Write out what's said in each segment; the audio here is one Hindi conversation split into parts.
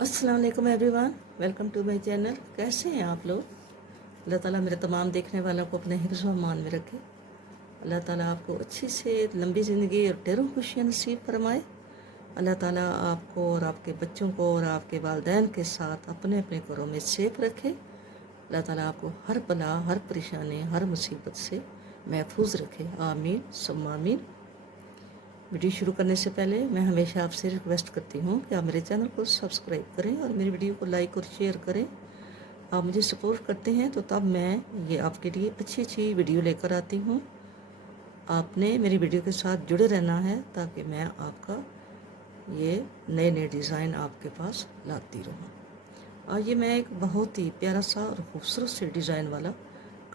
अस्सलाम वालेकुम everyone, welcome to my channel. कैसे हैं आप लोग? अल्लाह ताला मेरे तमाम देखने वालों को अपने हिफ्ज़ व अमान में रखे। अल्लाह ताला आपको अच्छी से लंबी ज़िंदगी और ढेरों खुशियाँ नसीब फरमाए। अल्लाह ताला आपको और आपके बच्चों को और आपके वालिदैन के साथ अपने अपने घरों में सेफ रखे। अल्लाह ताला आपको हर बला, हर परेशानी, हर मुसीबत से महफूज रखे। आमीन सुम्मा आमीन। वीडियो शुरू करने से पहले मैं हमेशा आपसे रिक्वेस्ट करती हूँ कि आप मेरे चैनल को सब्सक्राइब करें और मेरी वीडियो को लाइक और शेयर करें। आप मुझे सपोर्ट करते हैं तो तब मैं ये आपके लिए अच्छी अच्छी वीडियो लेकर आती हूँ। आपने मेरी वीडियो के साथ जुड़े रहना है ताकि मैं आपका ये नए नए डिज़ाइन आपके पास लाती रहूँ। आज ये मैं एक बहुत ही प्यारा सा और खूबसूरत से डिज़ाइन वाला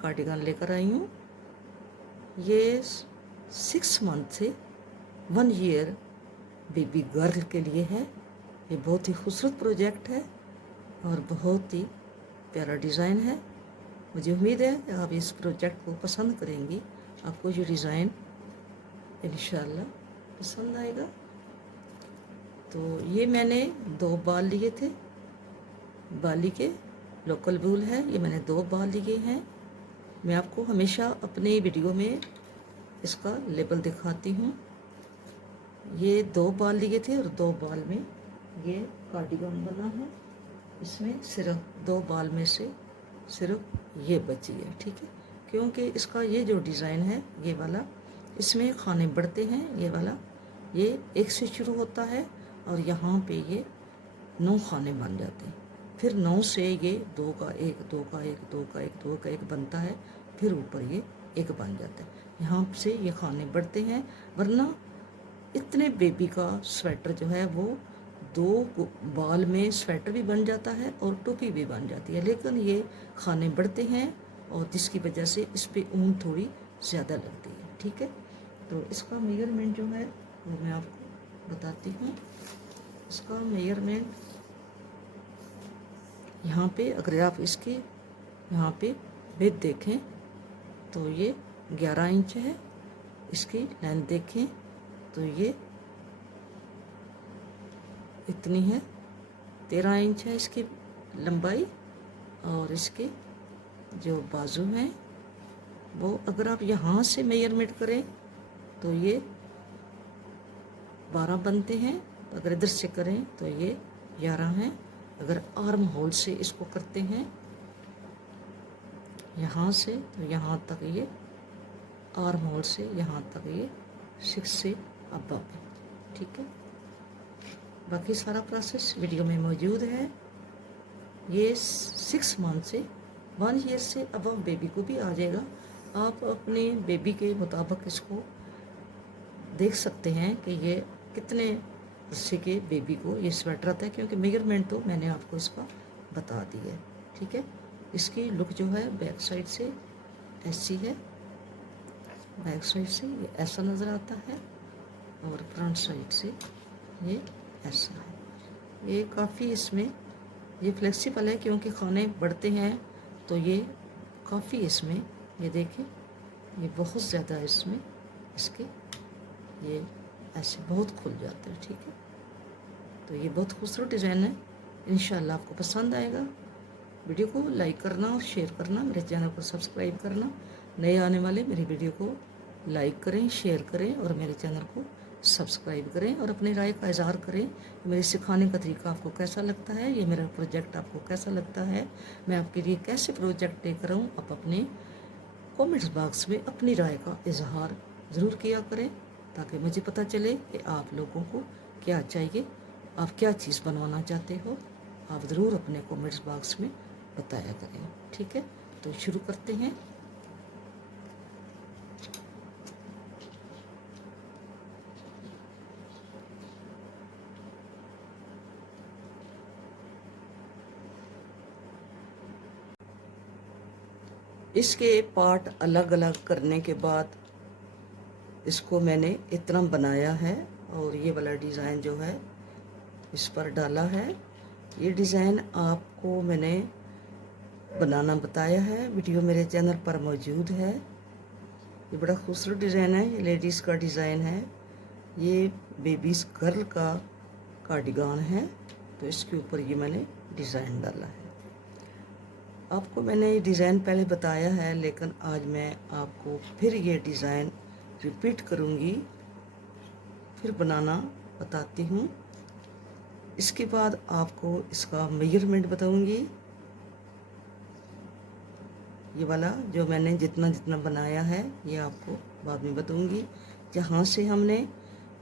कार्डिगन लेकर आई हूँ। ये 6 मंथ से 1 ईयर बेबी गर्ल के लिए है। ये बहुत ही खूबसूरत प्रोजेक्ट है और बहुत ही प्यारा डिज़ाइन है। मुझे उम्मीद है कि आप इस प्रोजेक्ट को पसंद करेंगी। आपको ये डिज़ाइन इंशाल्लाह पसंद आएगा। तो ये मैंने 2 बाल लिए थे, बाली के लोकल वूल है। ये मैंने 2 बाल लिए हैं। मैं आपको हमेशा अपने वीडियो में इसका लेबल दिखाती हूँ। ये 2 बाल लिए थे और 2 बाल में ये कार्डिगन बना है। इसमें सिर्फ 2 बाल में से सिर्फ ये बची है, ठीक है। क्योंकि इसका ये जो डिज़ाइन है ये वाला, इसमें खाने बढ़ते हैं। ये वाला ये 1 से शुरू होता है और यहाँ पे ये 9 खाने बन जाते हैं। फिर 9 से ये 2 का 1, 2 का 1, 2 का 1, 2 का 1 बनता है। फिर ऊपर ये 1 बन जाता है। यहाँ से ये खाने बढ़ते हैं, वरना इतने बेबी का स्वेटर जो है वो 2 बाल में स्वेटर भी बन जाता है और टोपी भी बन जाती है। लेकिन ये खाने बढ़ते हैं और जिसकी वजह से इस पे ऊन थोड़ी ज़्यादा लगती है, ठीक है। तो इसका मेजरमेंट जो है वो मैं आपको बताती हूँ। इसका मेजरमेंट यहाँ पे अगर आप इसके यहाँ पे विड्थ देखें तो ये 11 इंच है। इसकी लेंथ देखें तो ये इतनी है, 13 इंच है इसकी लंबाई। और इसके जो बाजू हैं वो अगर आप यहाँ से मेजरमेंट करें तो ये 12 बनते हैं। तो अगर इधर से करें तो ये 11 हैं। अगर आर्म होल से इसको करते हैं यहाँ से तो यहाँ तक ये आर्म होल से यहाँ तक ये 6 से अबव है, ठीक है। बाकी सारा प्रोसेस वीडियो में मौजूद है। ये 6 मंथ से 1 ईयर से अबव बेबी को भी आ जाएगा। आप अपने बेबी के मुताबिक इसको देख सकते हैं कि ये कितने अरसे के बेबी को ये स्वेटर आता है, क्योंकि मेजरमेंट तो मैंने आपको इसका बता दी है, ठीक है। इसकी लुक जो है बैक साइड से ऐसी है, बैक साइड से ये ऐसा नज़र आता है और फ्रंट साइड से ये ऐसा है। ये काफ़ी इसमें ये फ्लेक्सिबल है क्योंकि खाने बढ़ते हैं तो ये काफ़ी इसमें ये देखें ये बहुत ज़्यादा इसमें इसके ये ऐसे बहुत खुल जाते हैं, ठीक है। तो ये बहुत खूबसूरत डिज़ाइन है। इंशाल्लाह आपको पसंद आएगा। वीडियो को लाइक करना और शेयर करना, मेरे चैनल को सब्सक्राइब करना। नए आने वाले मेरी वीडियो को लाइक करें, शेयर करें और मेरे चैनल को सब्सक्राइब करें और अपनी राय का इज़हार करें। मेरे सिखाने का तरीका आपको कैसा लगता है, ये मेरा प्रोजेक्ट आपको कैसा लगता है, मैं आपके लिए कैसे प्रोजेक्ट लेकर आऊँ। आप अपने कमेंट्स बॉक्स में अपनी राय का इज़हार ज़रूर किया करें ताकि मुझे पता चले कि आप लोगों को क्या चाहिए, आप क्या चीज़ बनवाना चाहते हो। आप ज़रूर अपने कमेंट्स बॉक्स में बताया करें, ठीक है। तो शुरू करते हैं। इसके पार्ट अलग अलग करने के बाद इसको मैंने इतना बनाया है और ये वाला डिज़ाइन जो है इस पर डाला है। ये डिज़ाइन आपको मैंने बनाना बताया है, वीडियो मेरे चैनल पर मौजूद है। ये बड़ा खूबसूरत डिज़ाइन है, ये लेडीज़ का डिज़ाइन है। ये बेबीज़ गर्ल का कार्डिगान है। तो इसके ऊपर ये मैंने डिज़ाइन डाला है। आपको मैंने ये डिज़ाइन पहले बताया है, लेकिन आज मैं आपको फिर ये डिज़ाइन रिपीट करूँगी, फिर बनाना बताती हूँ। इसके बाद आपको इसका मेजरमेंट बताऊँगी। ये वाला जो मैंने जितना जितना बनाया है ये आपको बाद में बताऊँगी। जहाँ से हमने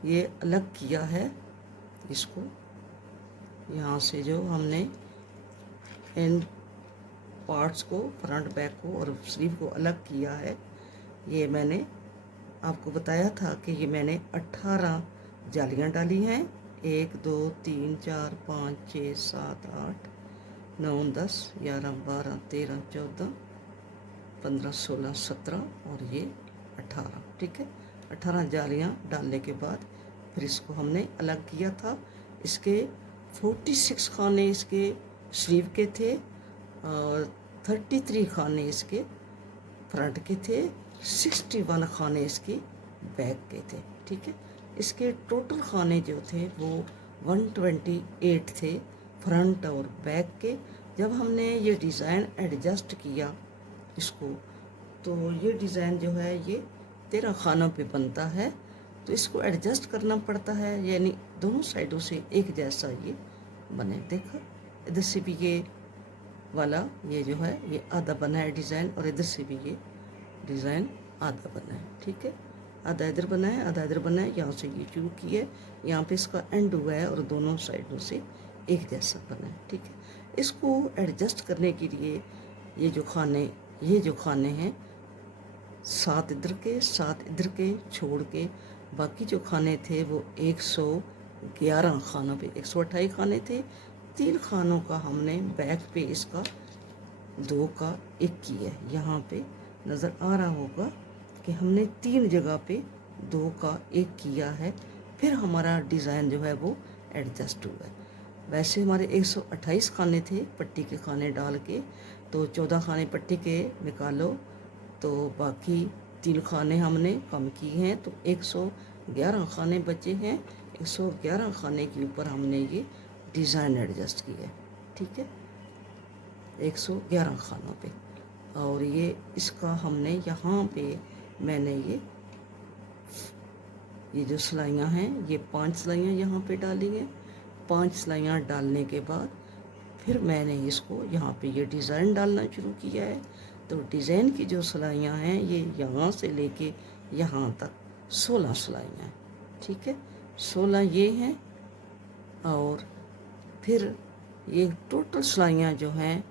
ये अलग किया है, इसको यहाँ से जो हमने इन पार्ट्स को, फ्रंट बैक को और स्लीव को अलग किया है, ये मैंने आपको बताया था कि ये मैंने 18 जालियाँ डाली हैं। 1 2 3 4 5 6 7 8 9 10 11 12 13 14 15 16 17 और ये 18, ठीक है। 18 जालियाँ डालने के बाद फिर इसको हमने अलग किया था। इसके 46 खाने इसके स्लीव के थे और 33 खाने इसके फ्रंट के थे, 61 खाने इसके बैक के थे, ठीक है। इसके टोटल खाने जो थे वो 128 थे फ्रंट और बैक के। जब हमने ये डिज़ाइन एडजस्ट किया इसको, तो ये डिज़ाइन जो है ये 13 खानों पे बनता है, तो इसको एडजस्ट करना पड़ता है, यानी दोनों साइडों से एक जैसा ये बने। देखो इधर से भी ये वाला ये जो है ये आधा बना है डिज़ाइन, और इधर से भी ये डिज़ाइन आधा बना है, ठीक है। आधा इधर बना है, आधा इधर बना है। यहाँ से ये शुरू की है, यहाँ पे इसका एंड हुआ है और दोनों साइडों से एक जैसा बना है, ठीक है। इसको एडजस्ट करने के लिए ये जो खाने हैं 7 इधर के 7 इधर के छोड़ के बाकी जो खाने थे वो 111 खानों पे 128 खाने थे। 3 खानों का हमने बैक पे इसका 2 का 1 किया है। यहाँ पे नज़र आ रहा होगा कि हमने 3 जगह पे 2 का 1 किया है, फिर हमारा डिज़ाइन जो है वो एडजस्ट हुआ है। वैसे हमारे 128 खाने थे पट्टी के खाने डाल के, तो 14 खाने पट्टी के निकालो, तो बाकी 3 खाने हमने कम किए हैं, तो 111 खाने बचे हैं। 111 खाने के ऊपर हमने ये डिज़ाइन एडजस्ट किया है, ठीक है, 111 खानों पे। और ये इसका हमने यहाँ पे मैंने ये जो सिलाइयाँ हैं ये 5 सिलाइयाँ यहाँ पे डाली हैं। 5 सिलाइयाँ डालने के बाद फिर मैंने इसको यहाँ पे ये डिज़ाइन डालना शुरू किया है। तो डिज़ाइन की जो सिलाइयाँ हैं ये यहाँ से लेके यहाँ तक 16 सिलाइयाँ हैं, ठीक है। 16 ये हैं और फिर ये टोटल सिलाइयाँ जो हैं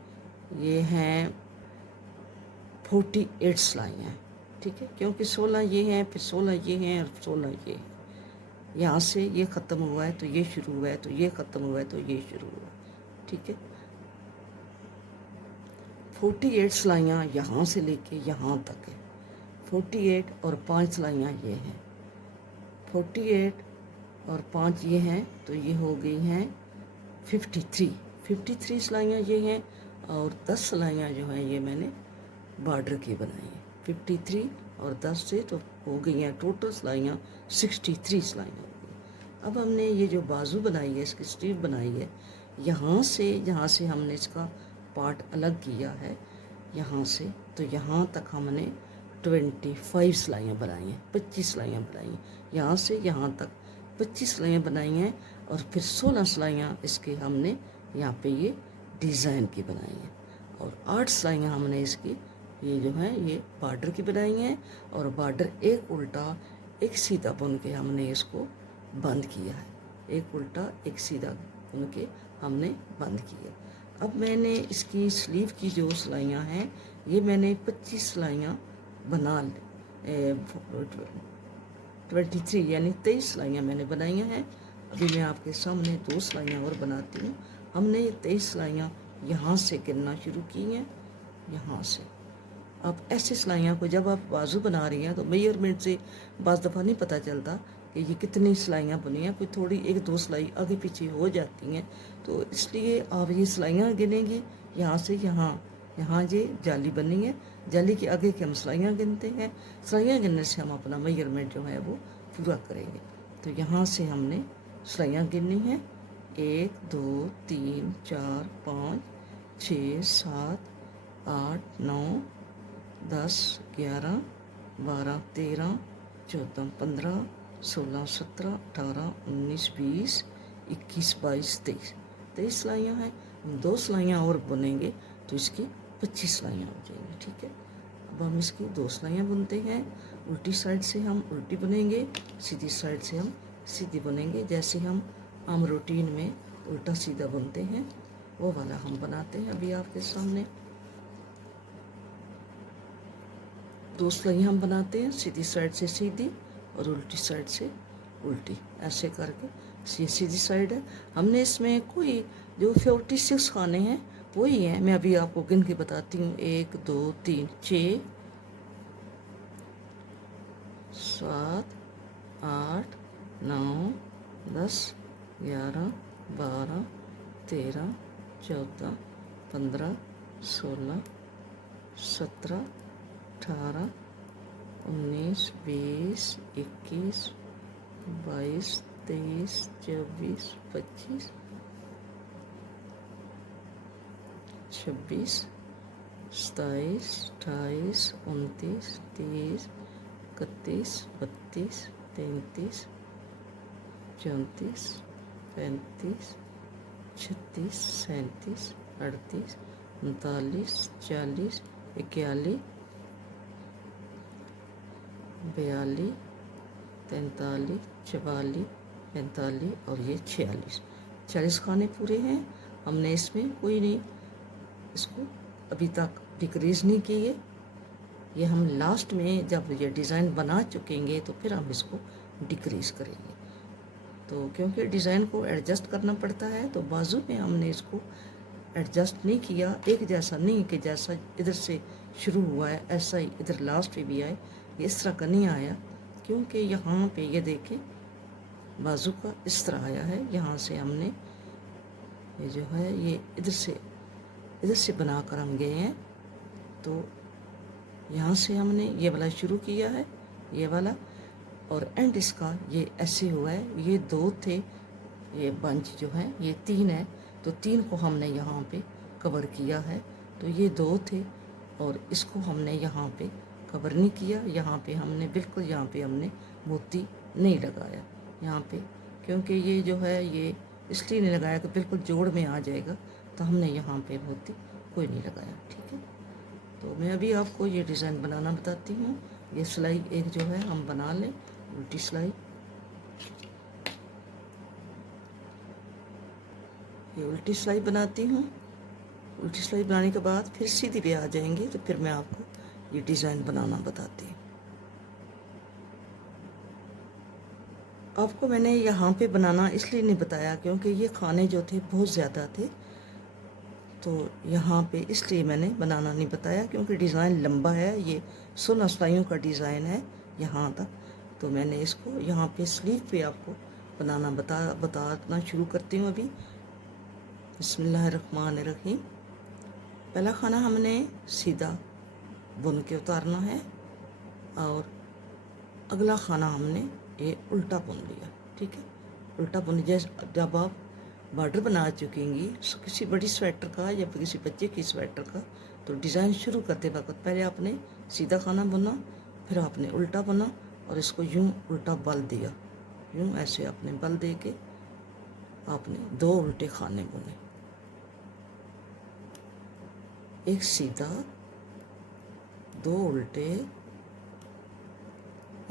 ये हैं 48 सिलाइयाँ हैं, ठीक है, क्योंकि 16 ये हैं, फिर 16 ये हैं और 16 ये हैं। यहाँ से ये ख़त्म हुआ है तो ये शुरू हुआ है, तो ये ख़त्म हुआ है तो ये शुरू हुआ है, ठीक है। 48 सिलाइयाँ यहाँ से लेके यहाँ तक है। 48 और 5 सिलाइयाँ ये हैं, 48 और 5 ये हैं, तो ये हो गई हैं 53 सिलाइयाँ ये हैं। और 10 सिलाइयाँ जो हैं ये मैंने बॉर्डर की बनाई है। 53 और 10 से तो हो गई हैं टोटल सिलाइयाँ 63 सिलाइयाँ हो गई। अब हमने ये जो बाजू बनाई है, इसकी स्लीव बनाई है, यहाँ से हमने इसका पार्ट अलग किया है यहाँ से, तो यहाँ तक हमने 25 सिलाइयाँ बनाई हैं, 25 सिलाइयाँ बनाई हैं। यहाँ से यहाँ तक 25 सिलाइयाँ बनाई हैं और फिर 16 सिलाइयाँ इसके हमने यहाँ पे ये डिज़ाइन की बनाई हैं, और 8 सिलाइयाँ हमने इसकी ये जो है ये बॉर्डर की बनाई हैं, और बॉर्डर एक उल्टा एक सीधा बुन के हमने इसको बंद किया है। एक उल्टा एक सीधा बुन के हमने बंद किया। अब मैंने इसकी स्लीव की जो सिलाइयाँ हैं ये मैंने 25 सिलाइयाँ बना 23 यानी 23 सिलाइयाँ मैंने बनाई हैं। अभी मैं आपके सामने 2 सिलाइयाँ और बनाती हूँ। हमने ये 23 सिलाइयाँ यहाँ से गिनना शुरू की हैं, यहाँ से। आप ऐसे सिलाइयाँ को जब आप बाजू बना रही हैं तो मेजरमेंट से बाज़ दफ़ा नहीं पता चलता कि ये कितनी सिलाइयाँ बनी हैं, कोई थोड़ी 1-2 सिलाई आगे पीछे हो जाती हैं, तो इसलिए आप ये सिलाइयाँ गिनेंगी यहाँ से यहाँ। यहाँ ये जाली बनी है, जाली के आगे की हम सिलाइयाँ गिनते हैं। सिलाइयाँ गिनने से हम अपना मेजरमेंट जो है वो पूरा करेंगे। तो यहाँ से हमने सिलाइयाँ गिननी है 1 2 3 4 5 6 7 8 9 10 11 12 13 14 15 16 17 18 19 20 21 22 23 23 सिलाइयाँ हैं। हम 2 सिलाइयाँ और बुनेंगे तो इसकी 25 सिलाइयाँ हो जाएंगी। ठीक है, अब हम इसकी 2 सिलाइयाँ बुनते हैं। उल्टी साइड से हम उल्टी बुनेंगे, सीधी साइड से हम सीधी बुनेंगे। जैसे हम आम रूटीन में उल्टा सीधा बुनते हैं वो वाला हम बनाते हैं अभी आपके सामने। 2 सिलाइयाँ हम बनाते हैं, सीधी साइड से सीधी और उल्टी साइड से उल्टी, ऐसे करके। ये सीधी साइड है। हमने इसमें कोई जो 46 खाने हैं वही हैं, मैं अभी आपको गिन के बताती हूँ। 1 2 3 6 7 8 9 10 11 12 13 14 15 16 17 18 19 20 21 22 23 24 25 26 27 28 29 30 31 32 33 34 35 36 37 38 39 40 41 42 43 44 45 और ये 46 खाने पूरे हैं। हमने इसमें कोई नहीं इसको अभी तक डिक्रीज़ नहीं किए। ये हम लास्ट में जब ये डिज़ाइन बना चुकेंगे तो फिर हम इसको डिक्रीज़ करेंगे। तो क्योंकि डिज़ाइन को एडजस्ट करना पड़ता है तो बाजू में हमने इसको एडजस्ट नहीं किया। एक जैसा नहीं कि जैसा इधर से शुरू हुआ है ऐसा ही इधर लास्ट पे भी आए, ये इस तरह का नहीं आया। क्योंकि यहाँ पे ये देखें बाजू का इस तरह आया है। यहाँ से हमने ये जो है ये इधर से बनाकर हम गए हैं। तो यहाँ से हमने ये वाला शुरू किया है, ये वाला, और एंड इसका ये ऐसे हुआ है। ये 2 थे, ये बंच जो है ये 3 है, तो 3 को हमने यहाँ पे कवर किया है। तो ये 2 थे और इसको हमने यहाँ पे कवर नहीं किया। यहाँ पे हमने बिल्कुल यहाँ पे हमने मोती नहीं लगाया यहाँ पे, क्योंकि ये जो है ये इसलिए नहीं लगाया कि बिल्कुल जोड़ में आ जाएगा, तो हमने यहाँ पे मोती कोई नहीं लगाया। ठीक है, तो मैं अभी आपको ये डिज़ाइन बनाना बताती हूँ। ये सिलाई एक जो है हम बना लें, उल्टी सिलाई। ये उल्टी सिलाई बनाती हूँ। उल्टी सिलाई बनाने के बाद फिर सीधी पे आ जाएंगे तो फिर मैं आपको ये डिज़ाइन बनाना बताती हूँ। आपको मैंने यहाँ पे बनाना इसलिए नहीं बताया क्योंकि ये खाने जो थे बहुत ज़्यादा थे, तो यहाँ पे इसलिए मैंने बनाना नहीं बताया क्योंकि डिज़ाइन लंबा है। ये 16 सिलाइयों का डिज़ाइन है यहाँ तक। तो मैंने इसको यहाँ पे स्लीव पे आपको बनाना बताना शुरू करती हूँ अभी। बिस्मिल्लाहिर्रहमानिर्रहीम। पहला खाना हमने सीधा बुन के उतारना है और अगला खाना हमने ये उल्टा बुन लिया। ठीक है, उल्टा बुन जैसे जब आप बॉर्डर बना चुकेंगी किसी बड़ी स्वेटर का या किसी बच्चे की स्वेटर का, तो डिज़ाइन शुरू करते वक्त पहले आपने सीधा खाना बुना, फिर आपने उल्टा बुना और इसको यूं उल्टा बल दिया। यूं ऐसे आपने बल दे के आपने 2 उल्टे खाने बुने, एक सीधा, 2 उल्टे,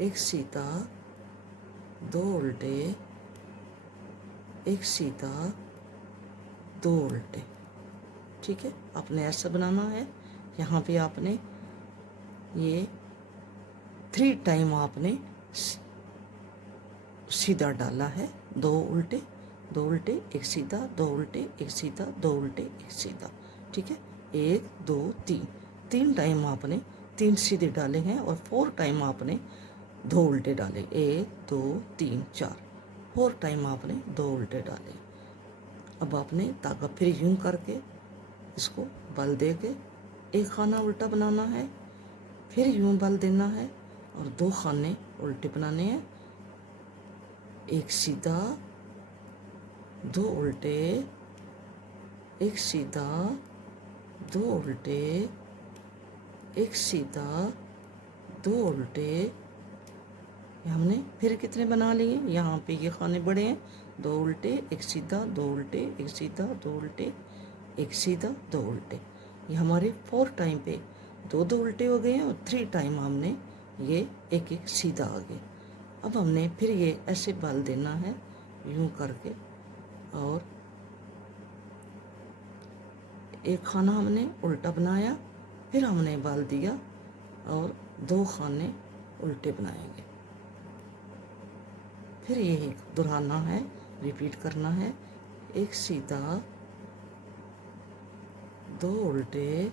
एक सीधा, 2 उल्टे, एक सीधा, 2 उल्टे। ठीक है, आपने ऐसा बनाना है। यहाँ पे आपने ये 3 टाइम आपने सीधा डाला है, 2 उल्टे, 2 उल्टे, एक सीधा, 2 उल्टे, एक सीधा, 2 उल्टे, एक सीधा। ठीक है, 1 2 3 टाइम आपने 3 सीधे डाले हैं और 4 टाइम आपने 2 उल्टे डाले। 1 2 3 4, 4 टाइम आपने 2 उल्टे डाले। अब आपने धागा फिर यूं करके इसको बल दे के एक खाना उल्टा बनाना है, फिर यूं बल देना है और 2 खाने उल्टे बनाने हैं, एक सीधा, दो उल्टे, एक सीधा, दो उल्टे, एक सीधा, दो उल्टे। हमने फिर कितने बना लिए, यहाँ पे ये खाने बड़े हैं, दो उल्टे, एक सीधा, दो उल्टे, एक सीधा, दो उल्टे, एक सीधा, दो उल्टे। ये हमारे 4 टाइम पे दो दो उल्टे हो गए हैं और 3 टाइम हमने ये एक एक सीधा आ गया। अब हमने फिर ये ऐसे बाल देना है यूं करके, और एक खाना हमने उल्टा बनाया, फिर हमने बाल दिया और 2 खाने उल्टे बनाएंगे। फिर ये दोहराना है, रिपीट करना है। एक सीधा, दो उल्टे,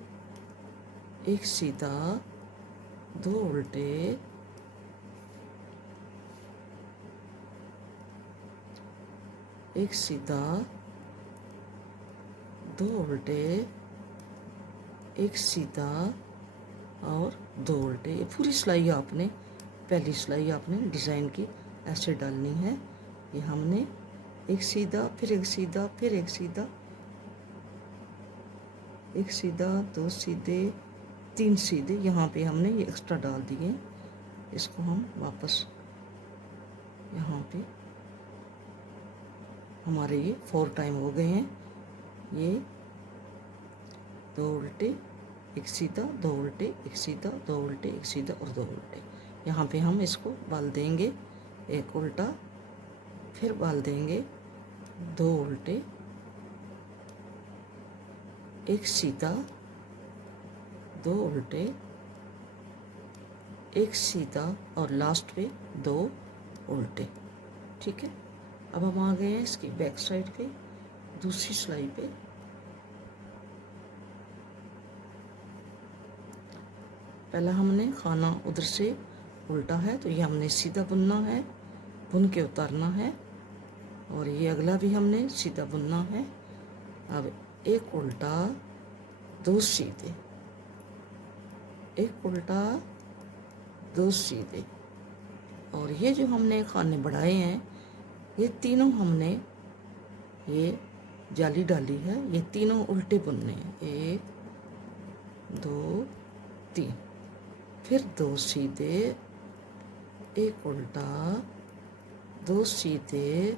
एक सीधा, दो उल्टे, एक सीधा, दो उल्टे, एक सीधा और दो उल्टे। ये पूरी सिलाई आपने, पहली सिलाई आपने डिज़ाइन की ऐसे डालनी है। ये हमने एक सीधा, फिर एक सीधा, फिर एक सीधा, एक सीधा, दो सीधे, 3 सीधे, यहाँ पे हमने ये एक्स्ट्रा डाल दिए। इसको हम वापस यहाँ पे, हमारे ये 4 टाइम हो गए हैं। ये दो उल्टे, एक सीधा, दो उल्टे, एक सीधा, दो उल्टे, एक सीधा और दो उल्टे। यहाँ पे हम इसको बाल देंगे, एक उल्टा, फिर बाल देंगे, दो उल्टे, एक सीधा, दो उल्टे, एक सीधा और लास्ट पे दो उल्टे। ठीक है, अब हम आ गए हैं इसकी बैक साइड पे, दूसरी सिलाई पे। पहला हमने खाना उधर से उल्टा है तो ये हमने सीधा बुनना है, बुन के उतारना है, और ये अगला भी हमने सीधा बुनना है। अब एक उल्टा, दो सीधे, एक उल्टा, दो सीधे, और ये जो हमने खाने बढ़ाए हैं ये तीनों हमने ये जाली डाली है, ये तीनों उल्टे बुनने हैं। 1 2 3, फिर दो सीधे, एक उल्टा, दो सीधे,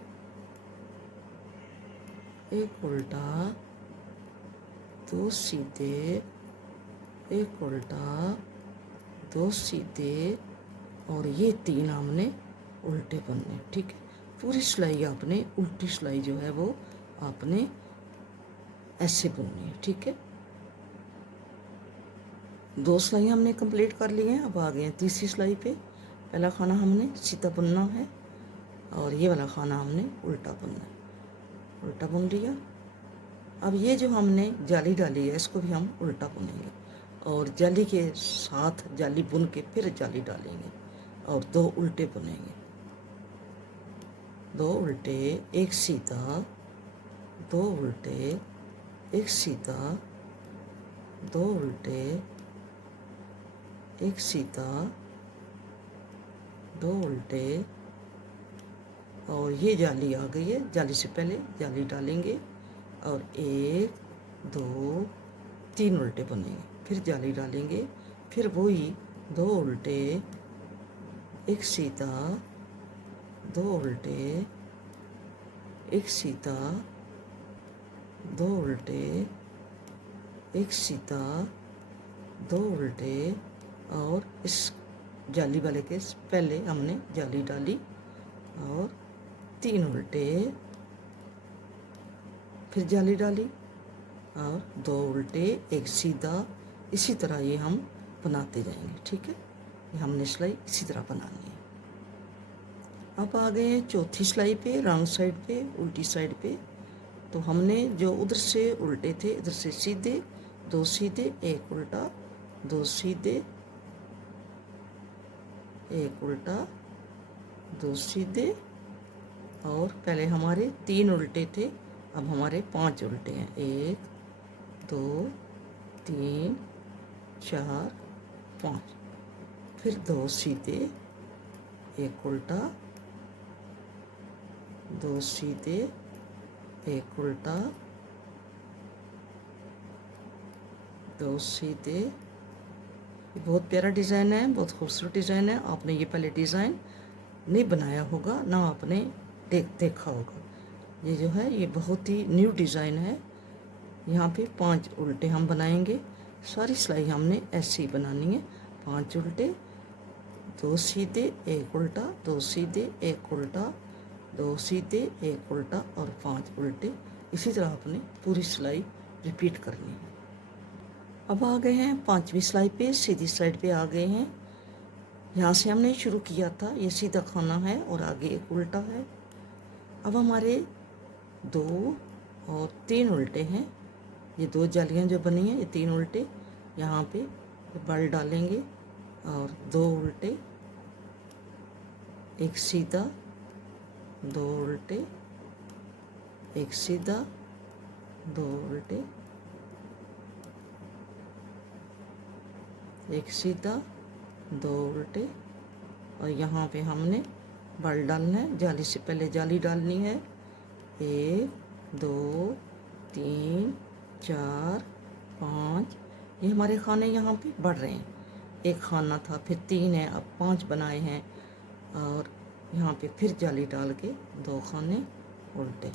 एक उल्टा, दो सीधे, एक उल्टा, दो सीधे, और ये 3 हमने उल्टे बुनने। ठीक है, पूरी सिलाई आपने उल्टी सिलाई जो है वो आपने ऐसे बुननी है। ठीक है, 2 सिलाई हमने कंप्लीट कर ली हैं। अब आ गए हैं तीसरी सिलाई पे। पहला खाना हमने सीधा बुनना है और ये वाला खाना हमने उल्टा बुनना है। उल्टा बुन लिया। अब ये जो हमने जाली डाली है इसको भी हम उल्टा बुनेंगे, और जाली के साथ जाली बुन के फिर जाली डालेंगे और 2 उल्टे बुनेंगे। 2 उल्टे, एक सीधा, 2 उल्टे, एक सीधा, 2 उल्टे, एक सीधा, 2 उल्टे, और ये जाली आ गई है। जाली से पहले जाली डालेंगे और 1 2 3 उल्टे बनेंगे, फिर जाली डालेंगे, फिर वही 2 उल्टे, एक सीधा, 2 उल्टे, एक सीधा, 2 उल्टे, एक सीधा, 2 उल्टे, और इस जाली वाले के पहले हमने जाली डाली और 3 उल्टे, फिर जाली डाली और 2 उल्टे, एक सीधा। इसी तरह ये हम बनाते जाएंगे। ठीक है, ये हमने सिलाई इसी तरह बनानी है। अब आ गए चौथी सिलाई पे, रॉन्ग साइड पे, उल्टी साइड पे। तो हमने जो उधर से उल्टे थे इधर से सीधे, 2 सीधे, एक उल्टा, 2 सीधे, एक उल्टा, 2 सीधे, और पहले हमारे 3 उल्टे थे, अब हमारे 5 उल्टे हैं। 1 2 3 4 5, फिर 2 सीधे, एक उल्टा, 2 सीधे, एक उल्टा, दो सीधे। ये बहुत प्यारा डिज़ाइन है, बहुत खूबसूरत डिज़ाइन है। आपने ये पहले डिज़ाइन नहीं बनाया होगा, ना आपने देखा होगा। ये जो है ये बहुत ही न्यू डिज़ाइन है। यहाँ पे 5 उल्टे हम बनाएंगे। सारी सिलाई हमने ऐसे ही बनानी है, 5 उल्टे, 2 सीधे, एक उल्टा, 2 सीधे, एक उल्टा, 2 सीधे, एक उल्टा और 5 उल्टे। इसी तरह आपने पूरी सिलाई रिपीट करनी है। अब आ गए हैं 5वीं सिलाई पे, सीधी साइड पे आ गए हैं। यहाँ से हमने शुरू किया था, ये सीधा खाना है और आगे एक उल्टा है। अब हमारे 2 और 3 उल्टे हैं। ये 2 जालियाँ जो बनी हैं, ये 3 उल्टे यहाँ पे बल डालेंगे और 2 उल्टे, एक सीधा, 2 उल्टे, एक सीधा, 2 उल्टे, एक सीधा, 2 उल्टे और यहाँ पे हमने बल डालना है। जाली से पहले जाली डालनी है। 1 2 3 4 5। ये हमारे खाने यहाँ पे बढ़ रहे हैं। एक खाना था, फिर 3 है, अब 5 बनाए हैं और यहाँ पे फिर जाली डाल के 2 खाने उल्टे,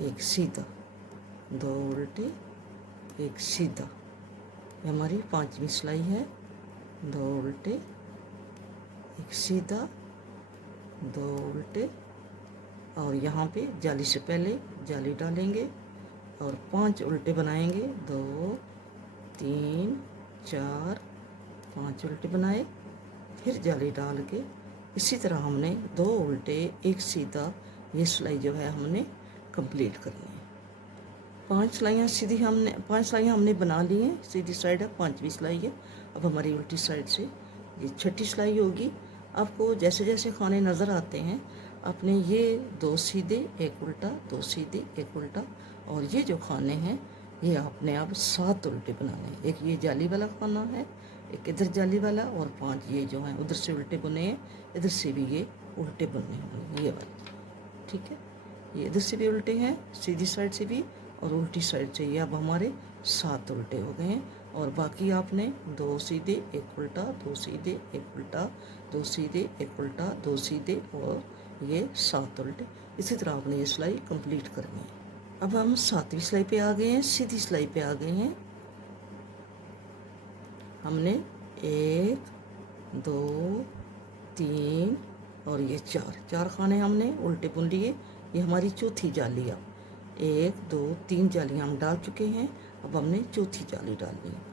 एक सीधा, 2 उल्टे, एक सीधा। ये हमारी 5वीं सिलाई है। 2 उल्टे, एक सीधा, 2 उल्टे और यहाँ पे जाली से पहले जाली डालेंगे और 5 उल्टे बनाएंगे। 2 3 4 5 उल्टे बनाए, फिर जाली डाल के इसी तरह हमने 2 उल्टे, एक सीधा, ये सिलाई जो है हमने कंप्लीट करनी है। 5 सिलाइयाँ हमने बना ली हैं। सीधी साइड है, 5वीं सिलाई है। अब हमारी उल्टी साइड से ये 6ठी सिलाई होगी। आपको जैसे जैसे खाने नज़र आते हैं, आपने ये 2 सीधे, एक उल्टा, 2 सीधे, एक उल्टा और ये जो खाने हैं ये आपने अब 7 उल्टे बनाने हैं। एक ये जाली वाला खाना है, एक इधर जाली वाला और 5 ये जो हैं उधर से उल्टे बुने हैं, इधर से भी ये उल्टे बुनने होंगे, ये वाले। ठीक है, ये इधर से भी उल्टे हैं, सीधी साइड से भी और उल्टी साइड से। ये अब हमारे 7 उल्टे हो गए हैं और बाकी आपने 2 सीधे, एक उल्टा, 2 सीधे, एक उल्टा, 2 सीधे, एक उल्टा, 2 सीधे और ये 7 उल्टे। इसी तरह आपने ये सिलाई कंप्लीट करनी है। अब हम 7वीं सिलाई पे आ गए हैं, सीधी सिलाई पे आ गए हैं। हमने 1 2 3 और ये 4 खाने हमने उल्टे बुन लिए। ये हमारी चौथी जाली। अब 1 2 3 जालियाँ हम डाल चुके हैं, अब हमने चौथी जाली डालनी है।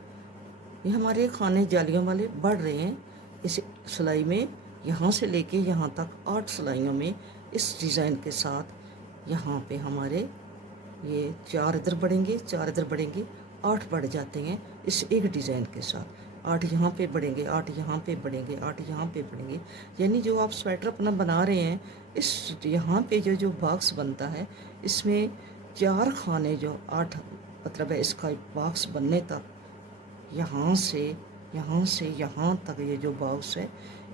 ये हमारे खाने जालियों वाले बढ़ रहे हैं। इस सिलाई में यहाँ से लेके यहाँ तक 8 सिलाइयों में इस डिज़ाइन के साथ यहाँ पे हमारे ये 4 इधर बढ़ेंगे, 4 इधर बढ़ेंगे, 8 बढ़ जाते हैं इस एक डिज़ाइन के साथ। 8 यहाँ पे बढ़ेंगे, 8 यहाँ पे बढ़ेंगे, 8 यहाँ पे बढ़ेंगे। यानी जो आप स्वेटर अपना बना रहे हैं, इस यहाँ पे जो बॉक्स बनता है, इसमें 4 खाने जो 8 मतलब है इसका बॉक्स बनने तक, यहाँ से यहाँ तक ये जो बॉक्स है,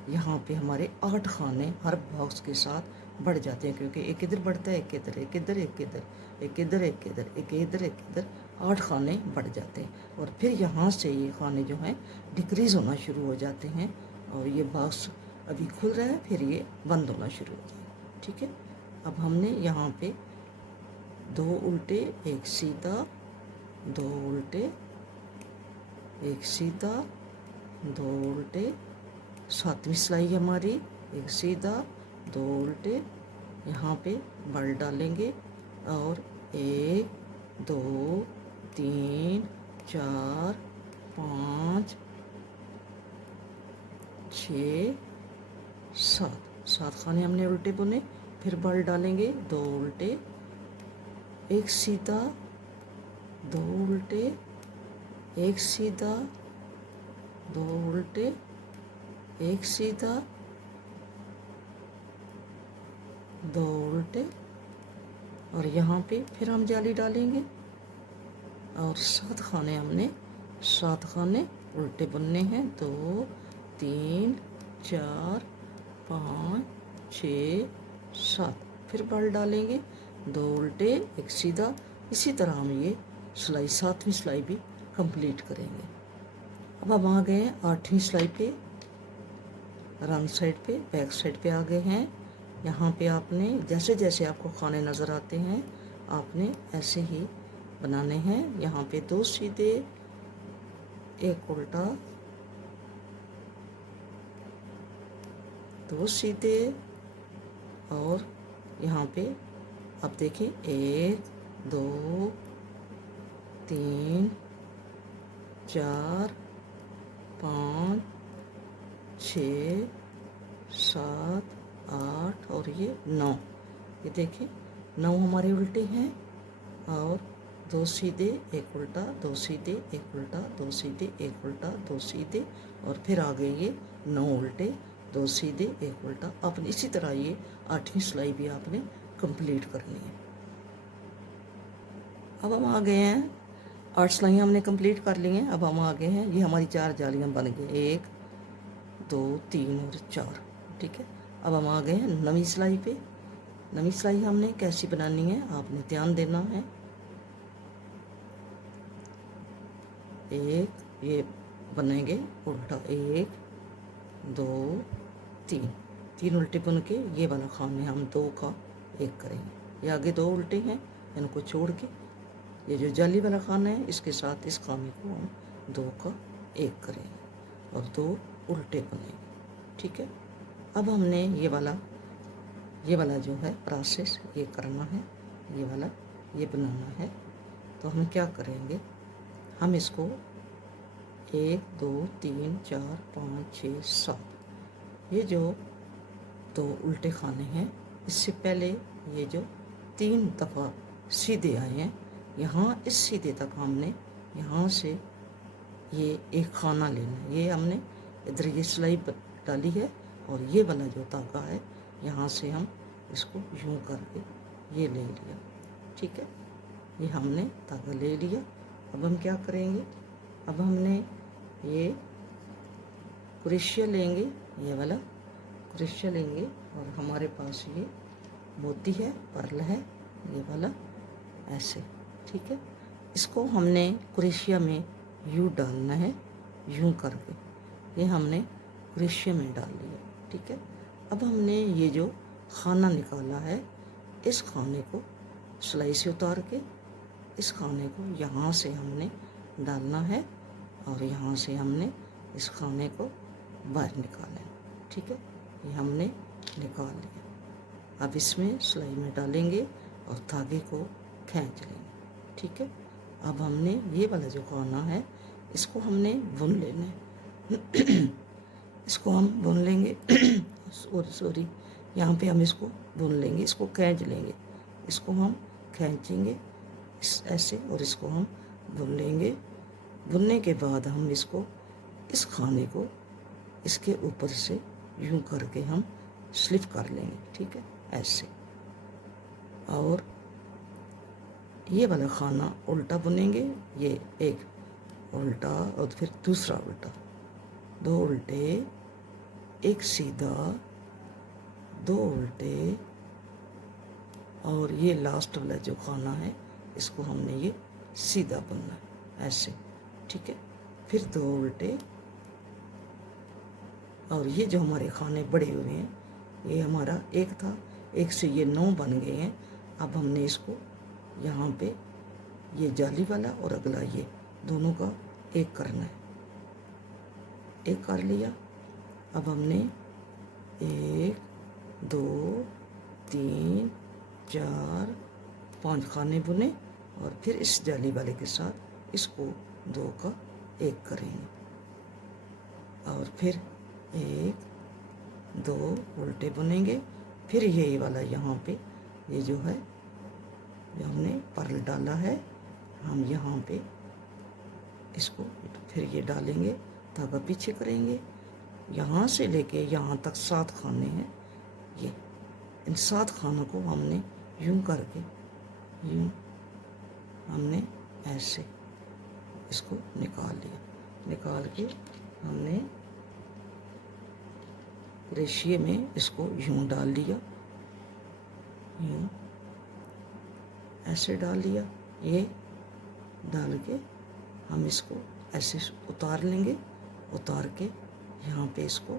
यहाँ पे हमारे 8 खाने हर बॉक्स के साथ बढ़ जाते हैं। क्योंकि एक इधर बढ़ता है, एक इधर, एक इधर, एक इधर, एक इधर, एक इधर, एक इधर, एक इधर, 8 खाने बढ़ जाते हैं। और फिर यहाँ से ये खाने जो हैं डिक्रीज़ होना शुरू हो जाते हैं और ये बॉक्स अभी खुल रहा है, फिर ये बंद होना शुरू हो जाएगा। ठीक है, अब हमने यहाँ पे 2 उल्टे, एक सीधा, 2 उल्टे, एक सीधा, 2 उल्टे। 7वीं सिलाई हमारी, एक सीधा, 2 उल्टे, यहाँ पे बल डालेंगे और 1 2 3 4 5 6 7 खाने हमने उल्टे बुने। फिर बल डालेंगे, 2 उल्टे, एक सीधा, 2 उल्टे, एक सीधा, 2 उल्टे, एक सीधा, 2 उल्टे और यहाँ पे फिर हम जाली डालेंगे और 7 खाने हमने 7 खाने उल्टे बुनने हैं। 2 3 4 5 6 7। फिर बल डालेंगे, दो उल्टे एक सीधा। इसी तरह हम ये सिलाई 7वीं सिलाई भी कंप्लीट करेंगे। अब हम आ गए हैं 8वीं सिलाई पे, रंग साइड पे, बैक साइड पे आ गए हैं। यहाँ पे आपने जैसे जैसे आपको खाने नज़र आते हैं आपने ऐसे ही बनाने हैं। यहाँ पे 2 सीधे एक उल्टा, 2 सीधे, और यहाँ पे आप देखिए 1 2 3 4 5 6 7 8 और ये 9। ये देखिए 9 हमारे उल्टे हैं, और 2 सीधे एक उल्टा, 2 सीधे एक उल्टा, 2 सीधे एक उल्टा, 2 सीधे, और फिर आ गए ये 9 उल्टे, 2 सीधे एक उल्टा। आपने इसी तरह ये 8वीं सिलाई भी आपने कंप्लीट करनी है। अब हम आ गए हैं 8 सिलाइयाँ हमने कंप्लीट कर ली हैं। अब हम आ गए हैं, ये हमारी 4 जालियाँ बन गई, 1 2 3 और 4, ठीक है। अब हम आ गए हैं 9वीं सिलाई पे। 9वीं सिलाई हमने कैसी बनानी है आपने ध्यान देना है। एक ये बनेंगे उल्टा, 1 2 3, 3 उल्टे बुन के ये वाला खाने हम 2 का 1 करेंगे। ये आगे 2 उल्टे हैं, इनको छोड़ के ये जो जाली वाला खाना है इसके साथ इस खाने को हम 2 का 1 करेंगे और 2 उल्टे बनेंगे, ठीक है। अब हमने ये वाला जो है प्रोसेस ये करना है, ये वाला ये बनाना है। तो हम क्या करेंगे, हम इसको 1 2 3 4 5 6 7, ये जो 2 उल्टे खाने हैं इससे पहले ये जो 3 दफ़ा सीधे आए हैं, यहाँ इस सीधे तक हमने यहाँ से ये एक खाना लेना है। ये हमने इधर ये सिलाई डाली है, और ये वाला जो धागा है यहाँ से हम इसको यूं करके ये ले लिया, ठीक है। ये हमने धागा ले लिया। अब हम क्या करेंगे, अब हमने ये क्रोशिया लेंगे, ये वाला क्रोशिया लेंगे, और हमारे पास ये मोती है, पर्ल है ये वाला, ऐसे, ठीक है। इसको हमने क्रोशिया में यूं डालना है, यूं करके ये हमने क्रोशिया में डाल लिया, ठीक है। अब हमने ये जो खाना निकाला है इस खाने को सिलाई से उतार के इस खाने को यहाँ से हमने डालना है, और यहाँ से हमने इस खाने को बाहर निकालें, ठीक है। ये हमने निकाल लिया। अब इसमें सिलाई में डालेंगे और धागे को खींच लेंगे, ठीक है। अब हमने ये वाला जो खाना है इसको हमने बुन लेना है। इसको हम बुन लेंगे, सॉरी यहाँ पे हम इसको बुन लेंगे, इसको खींच लेंगे, इसको हम खींचेंगे ऐसे, और इसको हम बुन लेंगे। बुनने के बाद हम इसको इस खाने को इसके ऊपर से यूं करके हम स्लिप कर लेंगे, ठीक है, ऐसे। और ये वाला खाना उल्टा बुनेंगे, ये एक उल्टा और फिर दूसरा उल्टा, 2 उल्टे एक सीधा, 2 उल्टे, और ये लास्ट वाला जो खाना है इसको हमने ये सीधा बुनना है, ऐसे, ठीक है। फिर 2 उल्टे, और ये जो हमारे खाने बड़े हुए हैं ये हमारा एक था, एक से ये 9 बन गए हैं। अब हमने इसको यहाँ पे ये जाली वाला और अगला ये दोनों का 1 करना है, 1 कर लिया। अब हमने 1 2 3 4 5 खाने बुने, और फिर इस जाली वाले के साथ इसको 2 का 1 करेंगे, और फिर 1 2 उल्टे बुनेंगे। फिर ये वाला यहाँ पे ये जो है जो हमने पर्ल डाला है, हम यहाँ पे इसको फिर ये डालेंगे, धागा पीछे करेंगे, यहाँ से लेके यहाँ तक 7 खाने हैं। ये इन 7 खानों को हमने यूं करके यूं हमने ऐसे इसको निकाल लिया, निकाल के हमने क्रोशिया में इसको यूं डाल लिया, यूं ऐसे डाल लिया, ये डाल के हम इसको ऐसे उतार लेंगे। उतार के यहाँ पे इसको,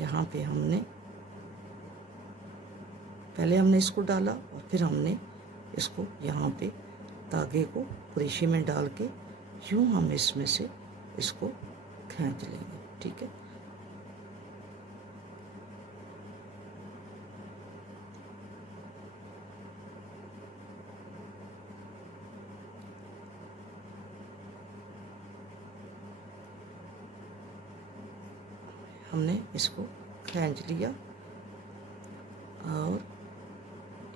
यहाँ पे हमने पहले हमने इसको डाला और फिर हमने इसको यहाँ पे धागे को क्रोशे में डाल के यूँ हम इसमें से इसको खींच लेंगे। ठीक है, हमने इसको खींच लिया और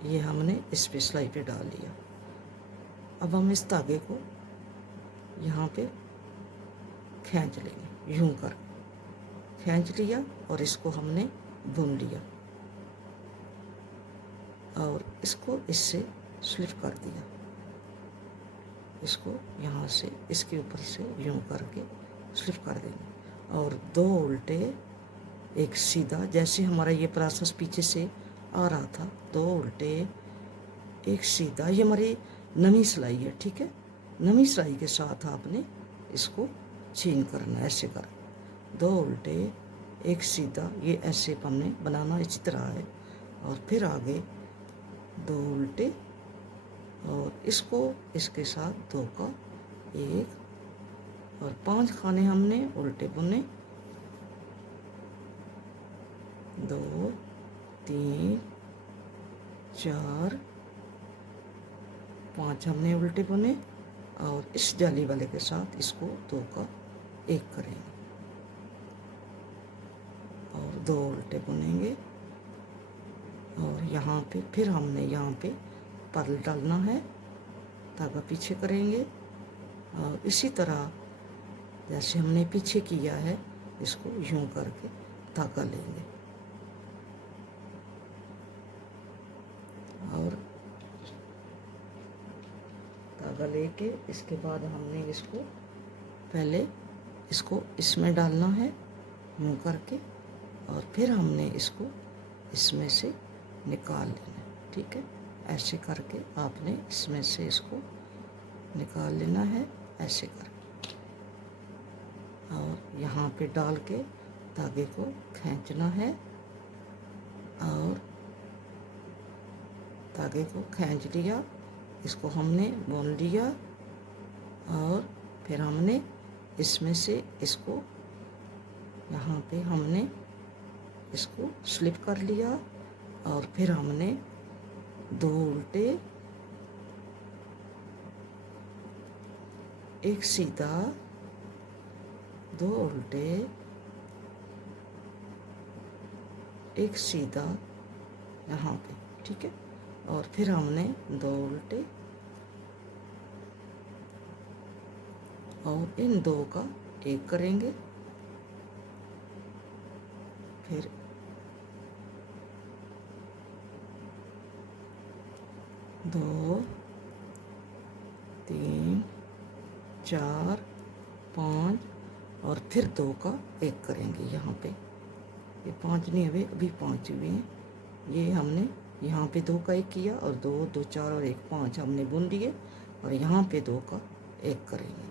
ये हमने इस पे सिलाई पे डाल लिया। अब हम इस धागे को यहाँ पे खींच लेंगे, यूं कर खींच लिया और इसको हमने बुन लिया और इसको इससे स्लिप कर दिया। इसको यहाँ से इसके ऊपर से यूं करके स्लिप कर देंगे और 2 उल्टे एक सीधा, जैसे हमारा ये प्रोसेस पीछे से आ रहा था, 2 उल्टे एक सीधा, ये हमारी नमी सिलाई है। ठीक है, नमी सिलाई के साथ आपने इसको चेन करना, ऐसे कर 2 उल्टे एक सीधा, ये ऐसे हमने बनाना इसी तरह है। और फिर आगे 2 उल्टे और इसको इसके साथ 2 का 1 और 5 खाने हमने उल्टे बुने, 2 3 4 5 हमने उल्टे बुने और इस जाली वाले के साथ इसको 2 का 1 करेंगे और 2 उल्टे बुनेंगे और यहाँ पे फिर हमने यहाँ पे पर्ल डालना है, धागा पीछे करेंगे और इसी तरह जैसे हमने पीछे किया है इसको यूं करके धागा लेंगे और धागा लेके इसके बाद हमने इसको पहले इसको इसमें डालना है यूं करके और फिर हमने इसको इसमें से निकाल लेना है। ठीक है, ऐसे करके आपने इसमें से इसको निकाल लेना है, ऐसे करके और यहाँ पे डाल के धागे को खींचना है और धागे को खींच लिया, इसको हमने बुन लिया और फिर हमने इसमें से इसको यहाँ पे हमने इसको स्लिप कर लिया और फिर हमने 2 उल्टे एक सीधा, 2 उल्टे एक सीधा यहाँ पे। ठीक है, और फिर हमने 2 उल्टे और इन 2 का 1 करेंगे, फिर 2 3 4 5 और फिर 2 का 1 करेंगे। यहाँ पे ये 5 नहीं हुए, अभी 5 हुए हैं। ये हमने यहाँ पे 2 का 1 किया और 2 2 4 और 1 5 हमने बुन लिए और यहाँ पे 2 का 1 करेंगे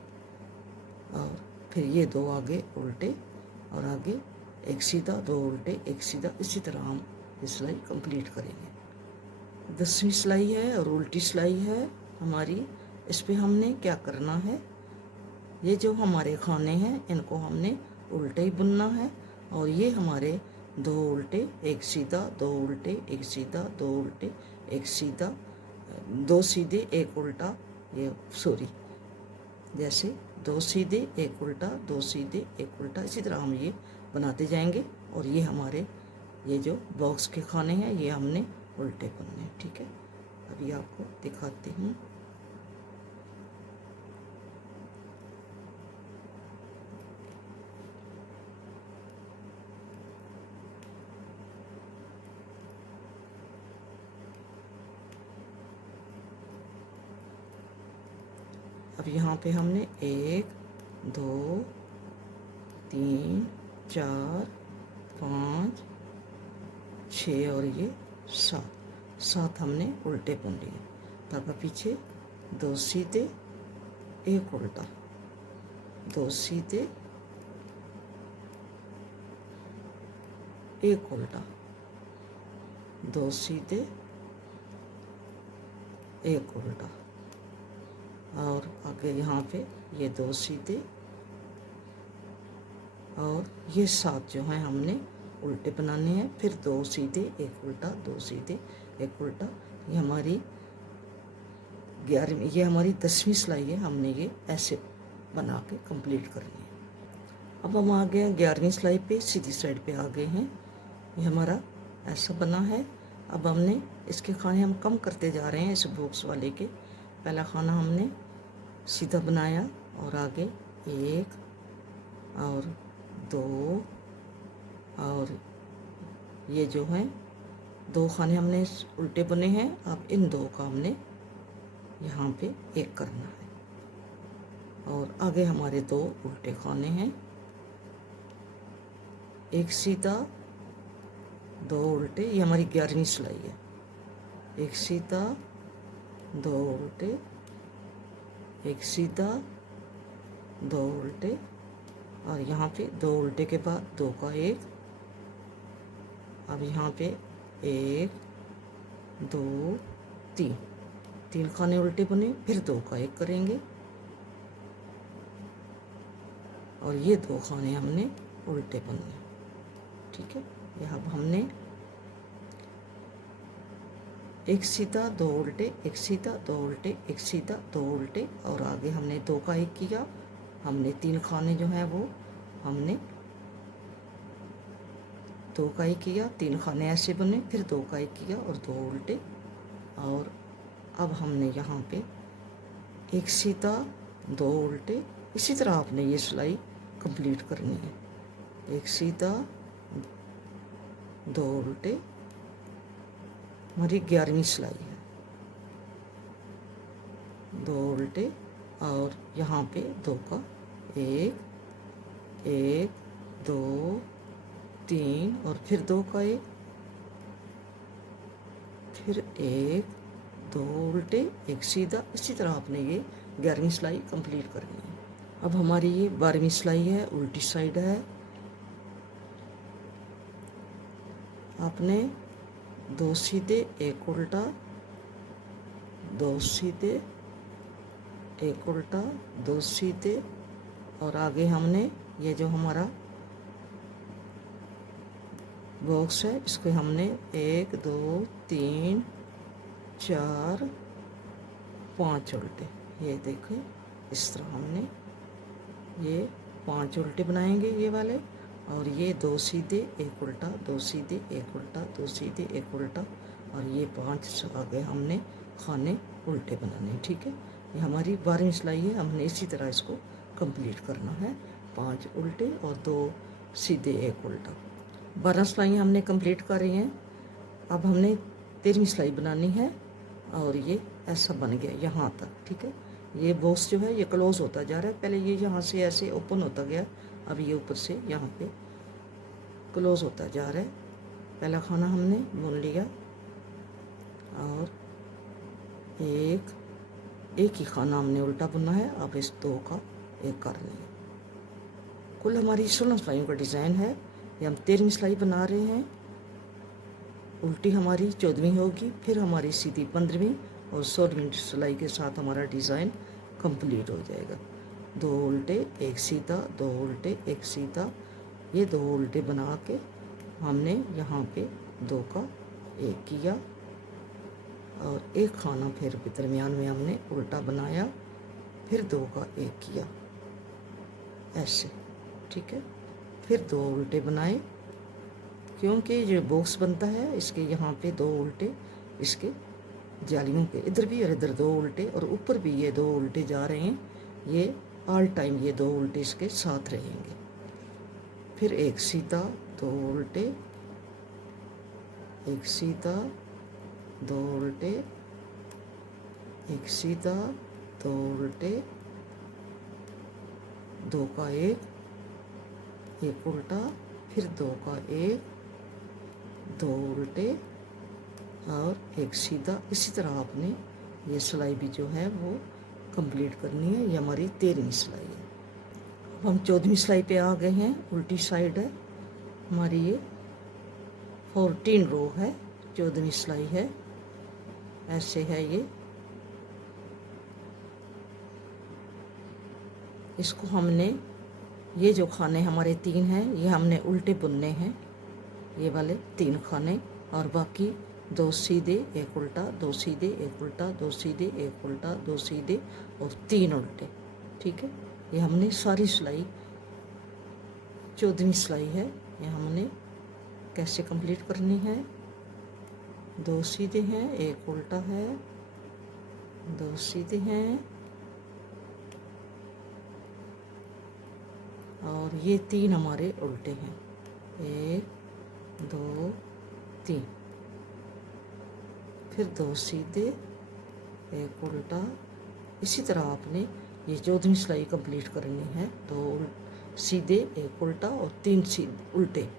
और फिर ये 2 आगे उल्टे और आगे एक सीधा, 2 उल्टे एक सीधा, इसी तरह हम ये सिलाई कंप्लीट करेंगे। 10वीं सिलाई है और उल्टी सिलाई है हमारी। इस पे हमने क्या करना है, ये जो हमारे खाने हैं इनको हमने उल्टे ही बुनना है और ये हमारे 2 उल्टे एक सीधा, 2 उल्टे एक सीधा, 2 उल्टे एक सीधा, 2 सीधे एक उल्टा, ये सॉरी जैसे 2 सीधे एक उल्टा, 2 सीधे एक उल्टा, इसी तरह हम ये बनाते जाएंगे और ये हमारे ये जो बॉक्स के खाने हैं ये हमने उल्टे बुनने हैं। ठीक है, अभी आपको दिखाती हूँ। अब यहाँ पे हमने 1 2 3 4 5 6 और ये 7 साथ हमने उल्टे बुन लिए। धागा पीछे, 2 सीधे, 1 उल्टा, 2 सीधे, 1 उल्टा, 2 सीधे, 1 उल्टा, और आगे यहाँ पे ये 2 सीधे, और ये 7 जो हैं हमने उल्टे बनाने हैं। फिर 2 सीधे, 1 उल्टा, 2 सीधे, 1 उल्टा। ये हमारी 11वीं, ये हमारी 10वीं सिलाई है। हमने ये ऐसे बना के कंप्लीट करनी है। अब हम आ गए हैं 11वीं सिलाई पे, सीधी साइड पे आ गए हैं। ये हमारा ऐसा बना है। अब हमने इसके खाने हम कम करते जा रहे हैं इस बॉक्स वाले के। पहला खाना हमने सीधा बनाया और आगे 1 और 2, और ये जो है 2 खाने हमने उल्टे बने हैं। अब इन 2 का हमने यहाँ पे 1 करना है, और आगे हमारे 2 उल्टे खाने हैं। 1 सीधा, 2 उल्टे। ये हमारी 11वीं सिलाई है। 1 सीधा, 2 उल्टे, 1 सीधा, 2 उल्टे, और यहाँ पे 2 उल्टे के बाद 2 का 1। अब यहाँ पे 1, 2, 3 खाने उल्टे बने। फिर 2 का 1 करेंगे, और ये 2 खाने हमने उल्टे बनने। ठीक है, यहाँ अब हमने 1 सीधा, 2 उल्टे, 1 सीधा, 2 उल्टे, 1 सीधा, 2 उल्टे, और आगे हमने 2 का 1 किया। हमने 3 खाने जो हैं वो हमने 2 का 1 किया, 3 खाने ऐसे बने। फिर 2 का 1 किया और 2 उल्टे, और अब हमने यहाँ पे 1 सीधा, 2 उल्टे। इसी तरह आपने ये सिलाई कंप्लीट करनी है। 1 सीधा, 2 उल्टे, हमारी 11वीं सिलाई है। 2 उल्टे, और यहाँ पे 2 का 1, 1, 2, 3, और फिर 2 का 1, फिर 1, 2 उल्टे, 1 सीधा। इसी तरह आपने ये 11वीं सिलाई कंप्लीट करनी है। अब हमारी ये 12वीं सिलाई है, उल्टी साइड है। आपने 2 सीधे, 1 उल्टा, 2 सीधे, 1 उल्टा, 2 सीधे, और आगे हमने ये जो हमारा बॉक्स है इसके हमने 1, 2, 3, 4, 5 उल्टे। ये देखें, इस तरह हमने ये 5 उल्टे बनाएंगे ये वाले, और ये 2 सीधे, 1 उल्टा, 2 सीधे, 1 उल्टा, 2 सीधे, 1 उल्टा, और ये 5 आगे हमने खाने उल्टे बनाने। ठीक है, ये हमारी 12वीं सिलाई है। हमने इसी तरह इसको कंप्लीट करना है। 5 उल्टे और 2 सीधे, 1 उल्टा। 12 सिलाइयाँ हमने कंप्लीट कर रही हैं। अब हमने 13वीं सिलाई बनानी है, और ये ऐसा बन गया यहाँ तक। ठीक है, ये बॉक्स जो है ये क्लोज होता जा रहा है। पहले ये यहाँ से ऐसे ओपन होता गया, अब ये ऊपर से यहाँ पे क्लोज होता जा रहा है। पहला खाना हमने बुन लिया, और एक ही खाना हमने उल्टा बुना है। अब इस 2 का 1 कर लेंगे। कुल हमारी 16 सिलाइयों का डिज़ाइन है। ये हम 13वीं सिलाई बना रहे हैं। उल्टी हमारी 14वीं होगी, फिर हमारी सीधी 15वीं, और 16वीं सिलाई के साथ हमारा डिज़ाइन कंप्लीट हो जाएगा। 2 उल्टे, 1 सीधा, 2 उल्टे, 1 सीधा, ये 2 उल्टे बना के हमने यहाँ पे 2 का 1 किया, और 1 खाना फिर दरमियान में हमने उल्टा बनाया, फिर 2 का 1 किया ऐसे। ठीक है, फिर 2 उल्टे बनाए, क्योंकि जो बॉक्स बनता है इसके यहाँ पे 2 उल्टे, इसके जालियों के इधर भी और इधर 2 उल्टे, और ऊपर भी ये 2 उल्टे जा रहे हैं। ये ऑल टाइम ये 2 उल्टे इसके साथ रहेंगे। फिर 1 सीधा, 2 उल्टे, 1 सीधा, 2 उल्टे, 1 सीधा, 2 उल्टे, 2 का 1, 1 उल्टा, फिर 2 का 1, 2 उल्टे, और एक सीधा। इसी तरह आपने ये सिलाई भी जो है वो कंप्लीट करनी है। ये हमारी 13वीं सिलाई है। अब हम 14वीं सिलाई पे आ गए हैं। उल्टी साइड है हमारी, ये 14 रो है, 14वीं सिलाई है। ऐसे है ये। इसको हमने, ये जो खाने हमारे 3 हैं ये हमने उल्टे बुनने हैं, ये वाले 3 खाने, और बाकी 2 सीधे 1 उल्टा, 2 सीधे 1 उल्टा, 2 सीधे 1 उल्टा, 2 सीधे और 3 उल्टे। ठीक है, ये हमने सारी सिलाई 14वीं सिलाई है, ये हमने कैसे कंप्लीट करनी है। 2 सीधे हैं, 1 उल्टा है, 2 सीधे हैं, और ये 3 हमारे उल्टे हैं। 1 2 3, फिर 2 सीधे 1 उल्टा। इसी तरह आपने ये 14वीं सिलाई कंप्लीट करनी है। 2 सीधे 1 उल्टा और 3 सीधे उल्टे।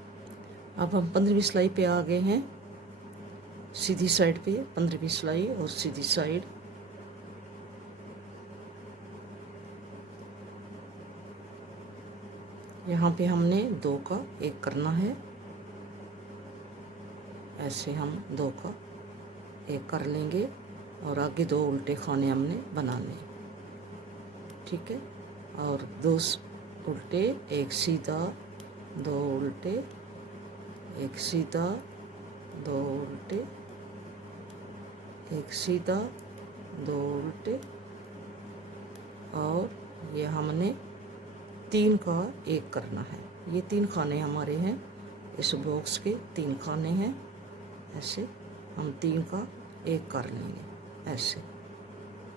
अब हम 15वीं सिलाई पे आ गए हैं, सीधी साइड पे 15वीं सिलाई और सीधी साइड। यहाँ पे हमने 2 का 1 करना है। ऐसे हम 2 का 1 कर लेंगे और आगे 2 उल्टे खाने हमने बनाने। ठीक है, और 2 उल्टे 1 सीधा, 2 उल्टे 1 सीधा, 2 उल्टे 1 सीधा, 2 उल्टे, और ये हमने 3 का 1 करना है। ये 3 खाने हमारे हैं, इस बॉक्स के 3 खाने हैं। ऐसे हम 3 का 1 कर लेंगे, ऐसे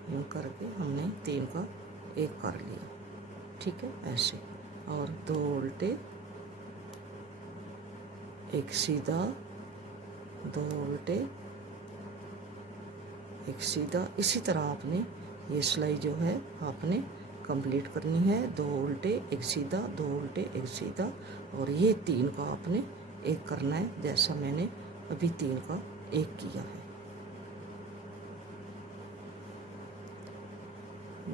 यूँ करके हमने 3 का 1 कर लिया। ठीक है, ऐसे, और 2 उल्टे 1 सीधा, 2 उल्टे 1 सीधा। इसी तरह आपने ये सिलाई जो है आपने कंप्लीट करनी है। 2 उल्टे 1 सीधा, 2 उल्टे 1 सीधा, और ये 3 का आपने 1 करना है, जैसा मैंने अभी 3 का 1 किया है।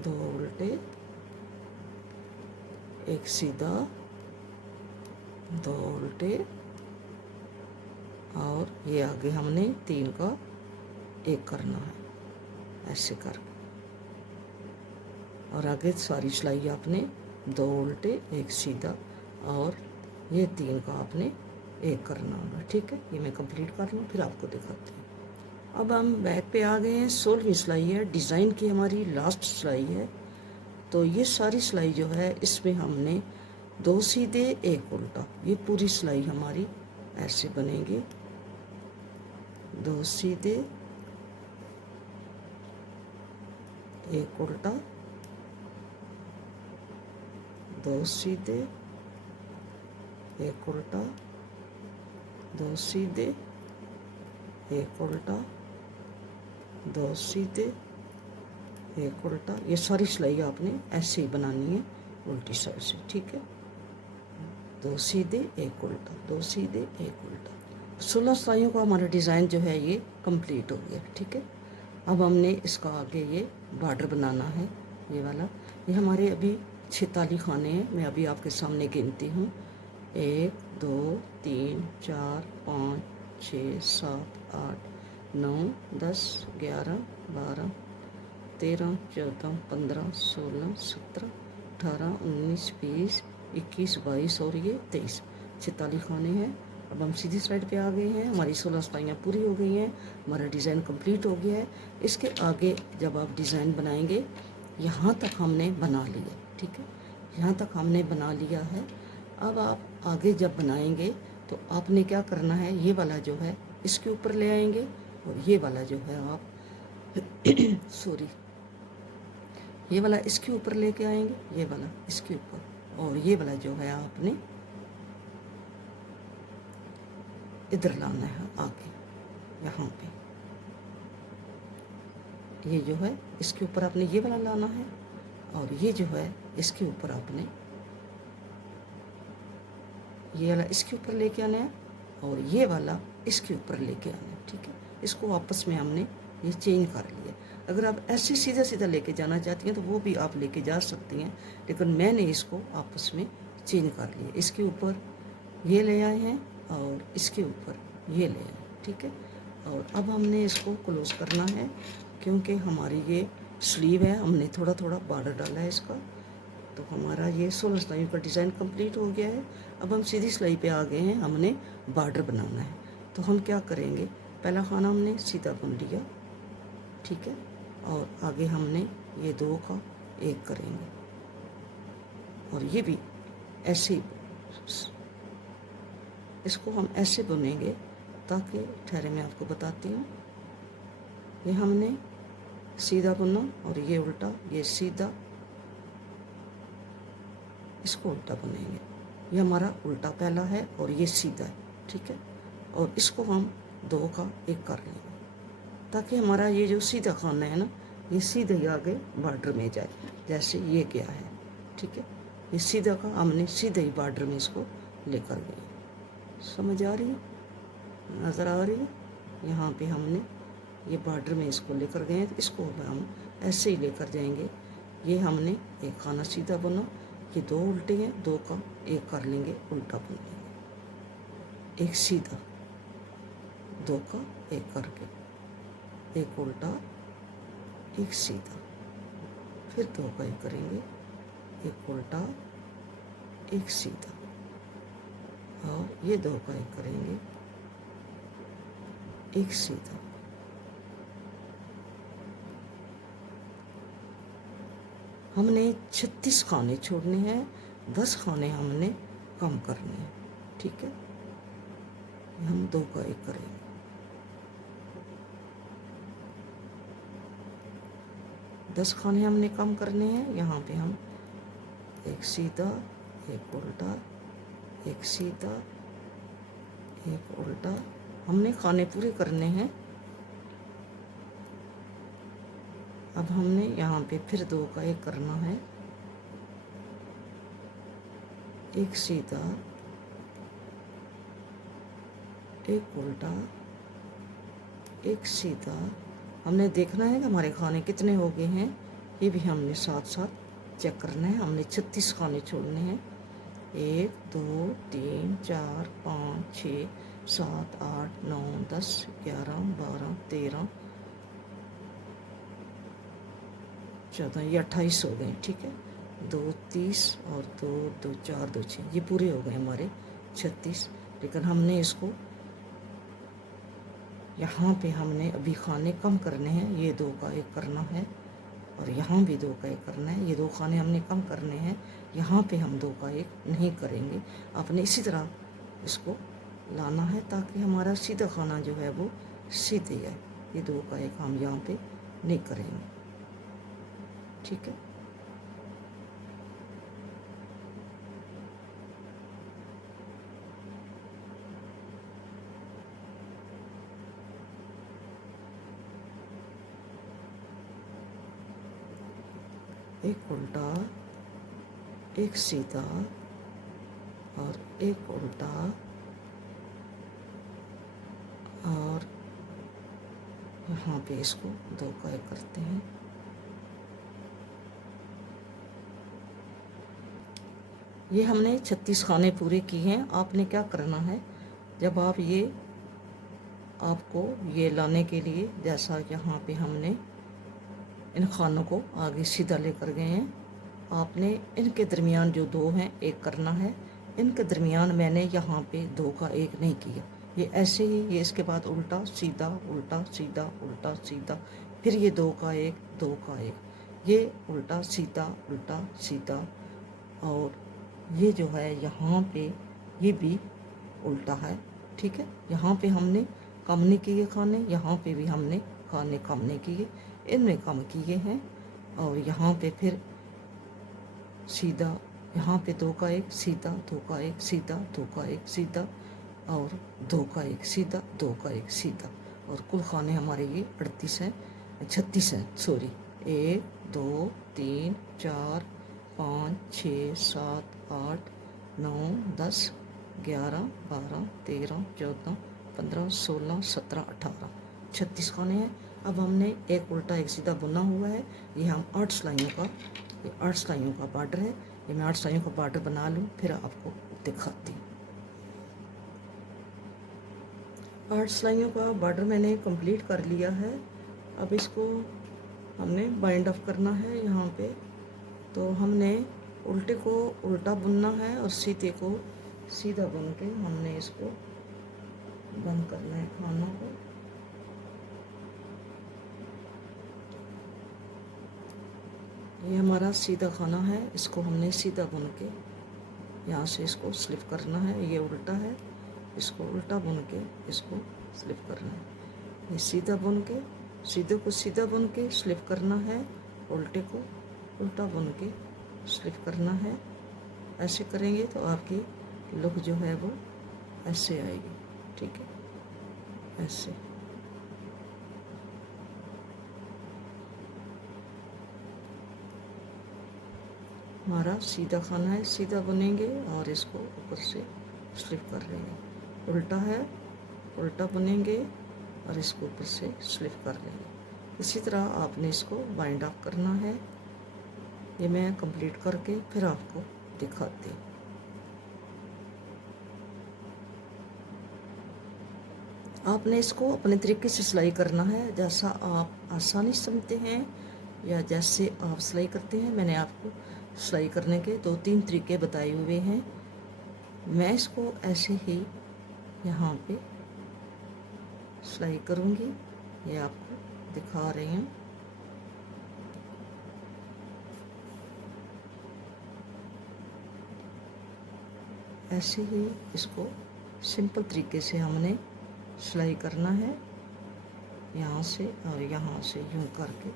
2 उल्टे 1 सीधा, 2 उल्टे, और ये आगे हमने 3 का 1 करना है, ऐसे करके। और आगे सारी सिलाई आपने 2 उल्टे 1 सीधा, और ये 3 का आपने 1 करना होगा। ठीक है, ये मैं कंप्लीट कर लूँ फिर आपको दिखाती हूँ। अब हम बैक पे आ गए हैं। 16वीं सिलाई है, डिज़ाइन की हमारी लास्ट सिलाई है। तो ये सारी सिलाई जो है इसमें हमने 2 सीधे 1 उल्टा, ये पूरी सिलाई हमारी ऐसे बनेगी। 2 सीधे 1 उल्टा, 2 सीधे 1 उल्टा, 2 सीधे 1 उल्टा, 2 सीधे 1 उल्टा। ये सारी सिलाई आपने ऐसे ही बनानी है उल्टी साइड से। ठीक है, 2 सीधे 1 उल्टा, 2 सीधे 1 उल्टा। 16 सिलाइयों का हमारा डिज़ाइन जो है ये कंप्लीट हो गया। ठीक है, अब हमने इसका आगे ये बॉर्डर बनाना है, ये वाला। ये हमारे अभी 46 खाने हैं, मैं अभी आपके सामने गिनती हूँ। 1 2 3 4 5 6 7 8 9 10 11 12 13 14 15 16 17 18 19 20 21 22 और ये 23, 46 खाने हैं। अब हम सीधी साइड पे आ गए हैं। हमारी 16 सिलाइयाँ पूरी हो गई हैं, हमारा डिज़ाइन कंप्लीट हो गया है। इसके आगे जब आप डिज़ाइन बनाएंगे, यहाँ तक हमने बना लिया। ठीक है, यहाँ तक हमने बना लिया है। अब आप आगे जब बनाएंगे तो आपने क्या करना है, ये वाला जो है इसके ऊपर ले आएंगे, और ये वाला जो है आप सॉरी, ये वाला इसके ऊपर लेके आएंगे, ये वाला इसके ऊपर, और ये वाला जो है आपने इधर लाना है आगे, यहाँ पे। ये जो है इसके ऊपर आपने ये वाला लाना है, और ये जो है इसके ऊपर आपने ये वाला इसके ऊपर लेके आना है, और ये वाला इसके ऊपर लेके आना, ठीक है। इसको आपस में हमने ये चेंज कर लिया। अगर आप ऐसे सीधा सीधा लेके जाना चाहती हैं तो वो भी आप लेके जा सकती हैं, लेकिन मैंने इसको आपस में चेंज कर लिया। इसके ऊपर ये ले आए हैं और इसके ऊपर ये ले आए, ठीक है। और अब हमने इसको क्लोज करना है, क्योंकि हमारी ये स्लीव है, हमने थोड़ा थोड़ा बॉर्डर डाला है इसका। तो हमारा ये 16 सिलाई का डिज़ाइन कंप्लीट हो गया है। अब हम सीधी सिलाई पे आ गए हैं, हमने बॉर्डर बनाना है। तो हम क्या करेंगे, पहला खाना हमने सीधा बुन लिया, ठीक है, और आगे हमने ये 2 का 1 करेंगे, और ये भी ऐसे ही इसको हम ऐसे बुनेंगे, ताकि ठहरे मैं आपको बताती हूँ। ये हमने सीधा बुना और ये उल्टा, ये सीधा, इसको उल्टा बुनेंगे। ये हमारा उल्टा पहला है और ये सीधा है, ठीक है। और इसको हम 2 का 1 कर लेंगे, ताकि हमारा ये जो सीधा खाना है ना, ये सीधे ही आगे बॉर्डर में जाए, जैसे ये क्या है, ठीक है। ये सीधा का हमने सीधे ही बॉर्डर में इसको लेकर गए। समझ आ रही है, नज़र आ रही है। यहाँ पे हमने ये बॉर्डर में इसको लेकर गए हैं, तो इसको हम ऐसे ही लेकर जाएंगे। ये हमने एक खाना सीधा बुना, ये 2 उल्टे हैं, 2 का 1 कर लेंगे, उल्टा बुन लेंगे, एक सीधा, 2 का 1 करके, एक उल्टा, एक सीधा, फिर 2 का 1 करेंगे, एक उल्टा, एक सीधा, और ये 2 का 1 करेंगे, एक सीधा। हमने 36 खाने छोड़ने हैं, 10 खाने हमने कम करने हैं, ठीक है। हम 2 का 1 करेंगे, 10 खाने हमने कम करने हैं। यहाँ पे हम एक सीधा, एक उल्टा, एक सीधा, एक उल्टा, हमने खाने पूरे करने हैं। अब हमने यहाँ पे फिर 2 का 1 करना है, एक सीधा, एक उल्टा, एक सीधा। हमने देखना है कि हमारे खाने कितने हो गए हैं, ये भी हमने साथ साथ चेक करना है। हमने 36 खाने छोड़ने हैं, 1 2 3 4 5 6 7 8 9 10 11 12 13 14, ये 28 हो गए, ठीक है। 2 30 और 2 2 4 2 6, ये पूरे हो गए हमारे 36। लेकिन हमने इसको यहाँ पे हमने अभी खाने कम करने हैं, ये 2 का 1 करना है, और यहाँ भी 2 का 1 करना है। ये 2 खाने हमने कम करने हैं, यहाँ पे हम 2 का 1 नहीं करेंगे। आपने इसी तरह इसको लाना है, ताकि हमारा सीधा खाना जो है वो सीधे है। ये 2 का 1 हम यहाँ पे नहीं करेंगे, ठीक है। एक उल्टा, एक सीधा, और एक उल्टा, और यहाँ पे इसको 2 का 1 करते हैं। ये हमने 36 खाने पूरे किए हैं। आपने क्या करना है, जब आप ये आपको ये लाने के लिए, जैसा यहाँ पे हमने इन खानों को आगे सीधा लेकर गए हैं, आपने इनके दरमियान जो 2 हैं 1 करना है। इनके दरमियान मैंने यहाँ पे 2 का 1 नहीं किया, ये ऐसे ही, ये इसके बाद उल्टा सीधा, उल्टा सीधा, उल्टा सीधा, फिर ये 2 का 1, 2 का 1, ये उल्टा सीधा, उल्टा सीधा, और ये जो है यहाँ पे ये भी उल्टा है, ठीक है। यहाँ पे हमने कम नहीं किए खाने, यहाँ पे भी हमने खाने कम नहीं किए, इनमें कम किए हैं। और यहाँ पे फिर सीधा, यहाँ पे 2 का 1 सीधा, 2 का 1 सीधा, 2 का 1 सीधा, और 2 का 1 सीधा, 2 का 1 सीधा, और कुल खाने हमारे ये 38 हैं, 36 हैं, सॉरी। 1 2 3 4 5 6 7 8 9 10 11 12 13 14 15, 16, 17, 18, 36 खाने हैं। अब हमने एक उल्टा एक सीधा बुना हुआ है। ये हम 8 सिलाइयों का, ये 8 सिलाइयों का बॉर्डर है। ये मैं 8 सिलाइयों का बॉर्डर बना लूँ फिर आपको दिखाती हूँ। 8 सिलाइयों का बॉर्डर मैंने कंप्लीट कर लिया है। अब इसको हमने बाइंड ऑफ करना है यहाँ पे। तो हमने उल्टे को उल्टा बुनना है और सीधे को सीधा बुन के हमने इसको बंद करना है खानों को। ये हमारा सीधा खाना है, इसको हमने सीधा बुन के यहाँ से इसको स्लिप करना है। ये उल्टा है, इसको उल्टा बुन के इसको स्लिप करना है। ये सीधा बुन के सीधे को सीधा बुन के स्लिप करना है, उल्टे को उल्टा बुन के स्लिप करना है। ऐसे करेंगे तो आपकी लुक जो है वो ऐसे आएगी। ठीक है, ऐसे। हमारा सीधा खाना है, सीधा बुनेंगे और इसको ऊपर से स्लिप कर लेंगे। उल्टा है, उल्टा बुनेंगे और इसको ऊपर से स्लिप कर लेंगे। इसी तरह आपने इसको बाइंड अप करना है। ये मैं कंप्लीट करके फिर आपको दिखाती हूँ। आपने इसको अपने तरीके से सिलाई करना है, जैसा आप आसानी समझते हैं या जैसे आप सिलाई करते हैं। मैंने आपको सिलाई करने के 2-3 तरीके बताए हुए हैं। मैं इसको ऐसे ही यहाँ पे सिलाई करूँगी, ये आपको दिखा रही हूँ। ऐसे ही इसको सिंपल तरीके से हमने सिलाई करना है, यहाँ से और यहाँ से यूं करके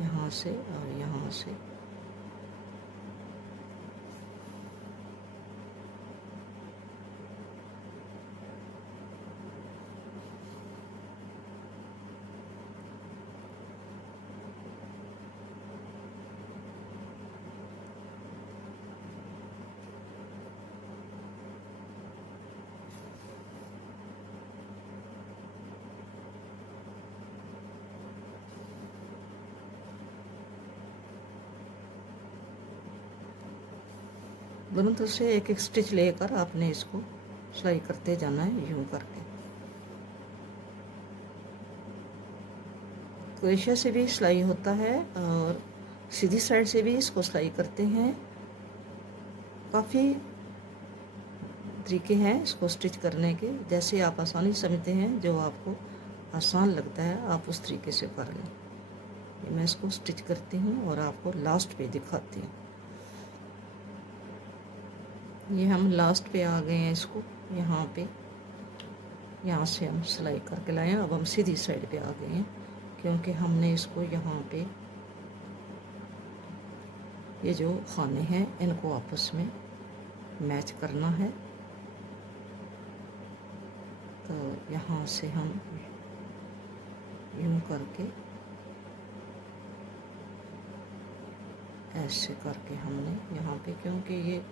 यहाँ से और यहाँ से। दोनों तरफ से एक एक स्टिच लेकर आपने इसको सिलाई करते जाना है, यूं करके। क्रोशिया से भी सिलाई होता है और सीधी साइड से भी इसको सिलाई करते हैं। काफ़ी तरीके हैं इसको स्टिच करने के, जैसे आप आसानी समझते हैं, जो आपको आसान लगता है आप उस तरीके से कर लें। ये मैं इसको स्टिच करती हूँ और आपको लास्ट पे दिखाती हूँ। ये हम लास्ट पे आ गए हैं, इसको यहाँ पे यहाँ से हम सिलाई करके लाए हैं। अब हम सीधी साइड पे आ गए हैं, क्योंकि हमने इसको यहाँ पे ये जो खाने हैं इनको आपस में मैच करना है। तो यहाँ से हम यूं करके ऐसे करके हमने यहाँ पे, क्योंकि ये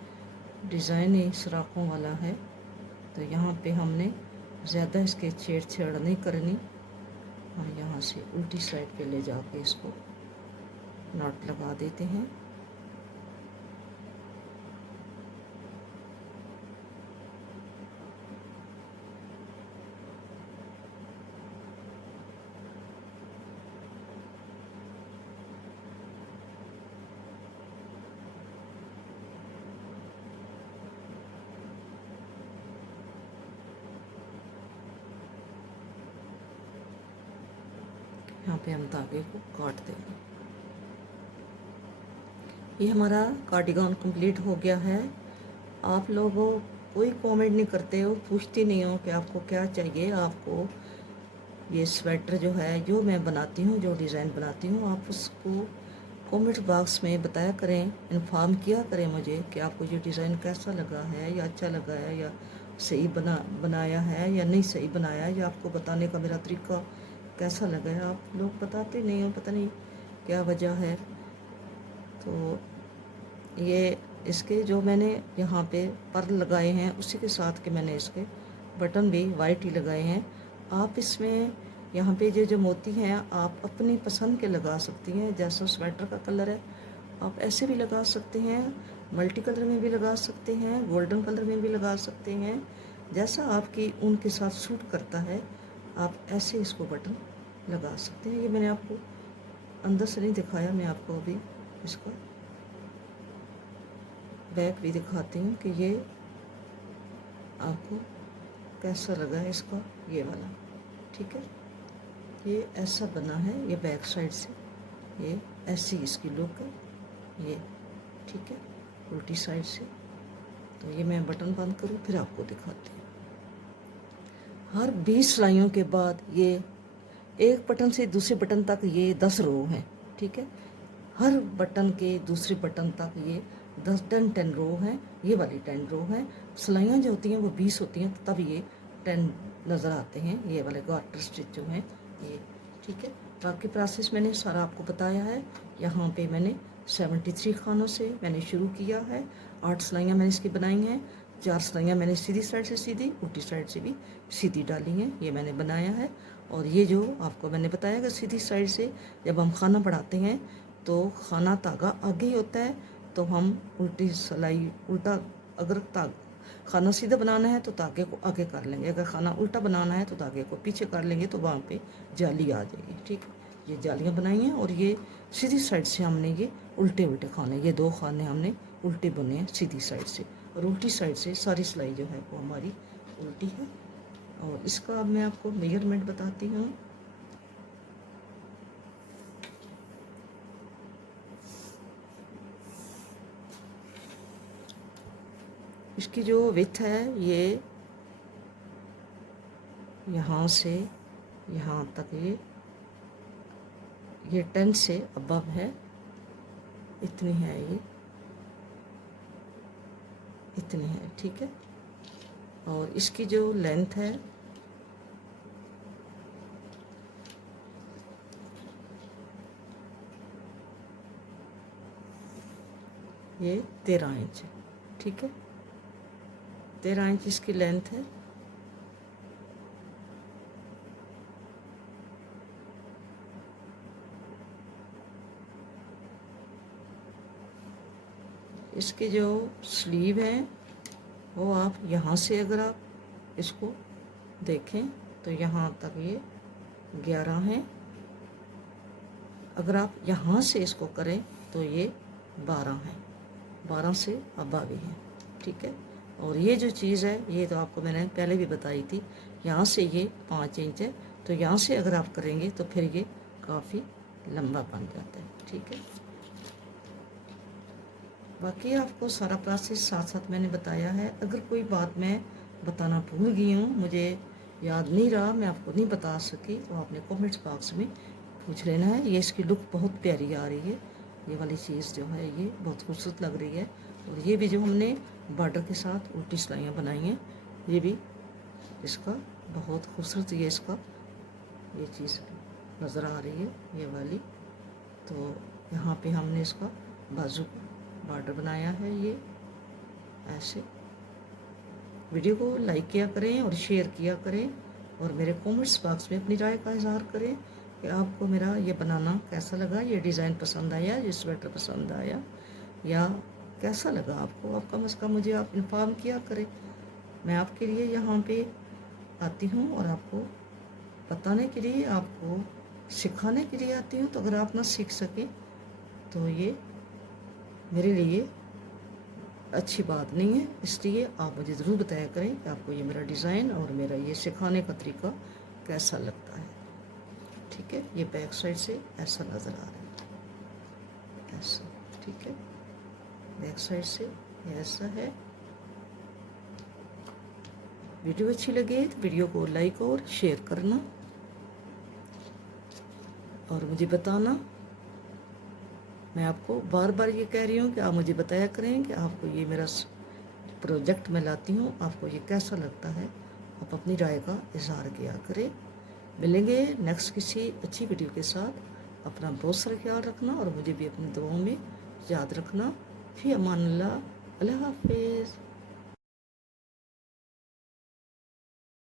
डिज़ाइन ही सुराखों वाला है, तो यहाँ पे हमने ज़्यादा इसके छेड़ नहीं करनी। हम यहाँ से उल्टी साइड पे ले जाके इसको नॉट लगा देते हैं। यहाँ पे हम धागे को काट देंगे। ये हमारा कार्डिगन कंप्लीट हो गया है। आप लोगों कोई कमेंट नहीं करते हो, पूछते नहीं हो कि आपको क्या चाहिए। आपको ये स्वेटर जो है, जो मैं बनाती हूँ, जो डिज़ाइन बनाती हूँ, आप उसको कमेंट बॉक्स में बताया करें, इन्फॉर्म किया करें मुझे कि आपको ये डिज़ाइन कैसा लगा है, या अच्छा लगा है, या सही बनाया है या नहीं सही बनाया है, या आपको बताने का मेरा तरीका कैसा लगा है। आप लोग बताते नहीं हो, पता नहीं क्या वजह है। तो ये इसके जो मैंने यहाँ पे पर्ल लगाए हैं उसी के साथ के मैंने इसके बटन भी वाइट ही लगाए हैं। आप इसमें यहाँ पे जो मोती हैं आप अपनी पसंद के लगा सकती हैं। जैसा स्वेटर का कलर है आप ऐसे भी लगा सकते हैं, मल्टी कलर में भी लगा सकते हैं, गोल्डन कलर में भी लगा सकते हैं। जैसा आपकी ऊन के साथ सूट करता है आप ऐसे इसको बटन लगा सकते हैं। ये मैंने आपको अंदर से नहीं दिखाया, मैं आपको अभी इसका बैक भी दिखाती हूँ कि ये आपको कैसा लगा है इसका ये वाला। ठीक है, ये ऐसा बना है, ये बैक साइड से ये ऐसी इसकी लुक है ये। ठीक है, उल्टी साइड से। तो ये मैं बटन बंद करूँ फिर आपको दिखाती हूँ। हर 20 सिलाइयों के बाद ये एक बटन से दूसरे बटन तक ये 10 रो हैं। ठीक है, हर बटन के दूसरे बटन तक ये 10 रो हैं। ये वाली 10 रो हैं। सिलाइयाँ जो होती हैं वो 20 होती हैं, तब ये 10 नज़र आते हैं ये वाले गार्टर स्टिच जो हैं ये। ठीक है, बाकी प्रोसेस मैंने सारा आपको बताया है। यहाँ पे मैंने 73 खानों से मैंने शुरू किया है। 8 सिलाइयाँ मैंने इसकी बनाई हैं। 4 सिलाइयाँ मैंने सीधी साइड से सीधी, उल्टी साइड से भी सीधी डाली हैं। ये मैंने बनाया है। और ये जो आपको मैंने बताया कि सीधी साइड से जब हम खाना बढ़ाते हैं तो खाना धागा आगे ही होता है, तो हम उल्टी सिलाई उल्टा, अगर खाना सीधा बनाना है तो धागे को आगे कर लेंगे, अगर खाना उल्टा बनाना है तो धागे को पीछे कर लेंगे, तो वहाँ पे जाली आ जाएगी। ठीक है, ये जालियाँ बनाई हैं। और ये सीधी साइड से हमने ये उल्टे खाने, ये 2 खाने हमने उल्टे बुने हैं सीधी साइड से, और उल्टी साइड से सारी सिलाई जो है वो हमारी उल्टी है। और इसका अब मैं आपको मेजरमेंट बताती हूँ। इसकी जो विड्थ है ये यहाँ से यहाँ तक ये 10 से अबव है, इतनी है, ये इतनी है। ठीक है, और इसकी जो लेंथ है ये 13 इंच है। ठीक है, 13 इंच इसकी लेंथ है। इसके जो स्लीव है वो आप यहाँ से अगर आप इसको देखें तो यहाँ तक ये 11 है। अगर आप यहाँ से इसको करें तो ये 12 है, 12 से अबव है। ठीक है, और ये जो चीज़ है ये तो आपको मैंने पहले भी बताई थी, यहाँ से ये 5 इंच है, तो यहाँ से अगर आप करेंगे तो फिर ये काफ़ी लंबा बन जाता है। ठीक है, बाकी आपको सारा प्रोसेस साथ साथ मैंने बताया है। अगर कोई बात मैं बताना भूल गई हूँ, मुझे याद नहीं रहा, मैं आपको नहीं बता सकी, तो आपने कमेंट्स बॉक्स में पूछ लेना है। ये इसकी लुक बहुत प्यारी आ रही है, ये वाली चीज़ जो है ये बहुत खूबसूरत लग रही है। और ये भी जो हमने बॉर्डर के साथ उल्टी सिलाइयाँ बनाई हैं, ये भी इसका बहुत खूबसूरत ये इसका ये चीज़ नज़र आ रही है ये वाली। तो यहाँ पे हमने इसका बाजू का बॉर्डर बनाया है ये ऐसे। वीडियो को लाइक किया करें और शेयर किया करें, और मेरे कमेंट्स बॉक्स में अपनी राय का इजहार करें कि आपको मेरा ये बनाना कैसा लगा, ये डिज़ाइन पसंद आया, ये स्वेटर पसंद आया, या कैसा लगा आपको। आप कम से कम मुझे आप इन्फॉर्म किया करें। मैं आपके लिए यहाँ पे आती हूँ और आपको बताने के लिए, आपको सिखाने के लिए आती हूँ। तो अगर आप ना सीख सकें तो ये मेरे लिए अच्छी बात नहीं है। इसलिए आप मुझे ज़रूर बताया करें कि आपको ये मेरा डिज़ाइन और मेरा ये सिखाने का तरीका कैसा लगता है। ठीक है, ये बैक साइड से ऐसा नज़र आ रहा है ऐसा। ठीक है, बैक साइड से ये ऐसा है। वीडियो अच्छी लगे तो वीडियो को लाइक और शेयर करना, और मुझे बताना। मैं आपको बार बार ये कह रही हूँ कि आप मुझे बताया करें कि आपको ये मेरा प्रोजेक्ट मैं लाती हूँ, आपको ये कैसा लगता है। आप अपनी राय का इजहार किया करें। मिलेंगे नेक्स्ट किसी अच्छी वीडियो के साथ। अपना बहुत सारा ख्याल रखना और मुझे भी अपनी दुआओं में याद रखना। फ़ी अमान अल्लाह। अल्लाह हाफिज़।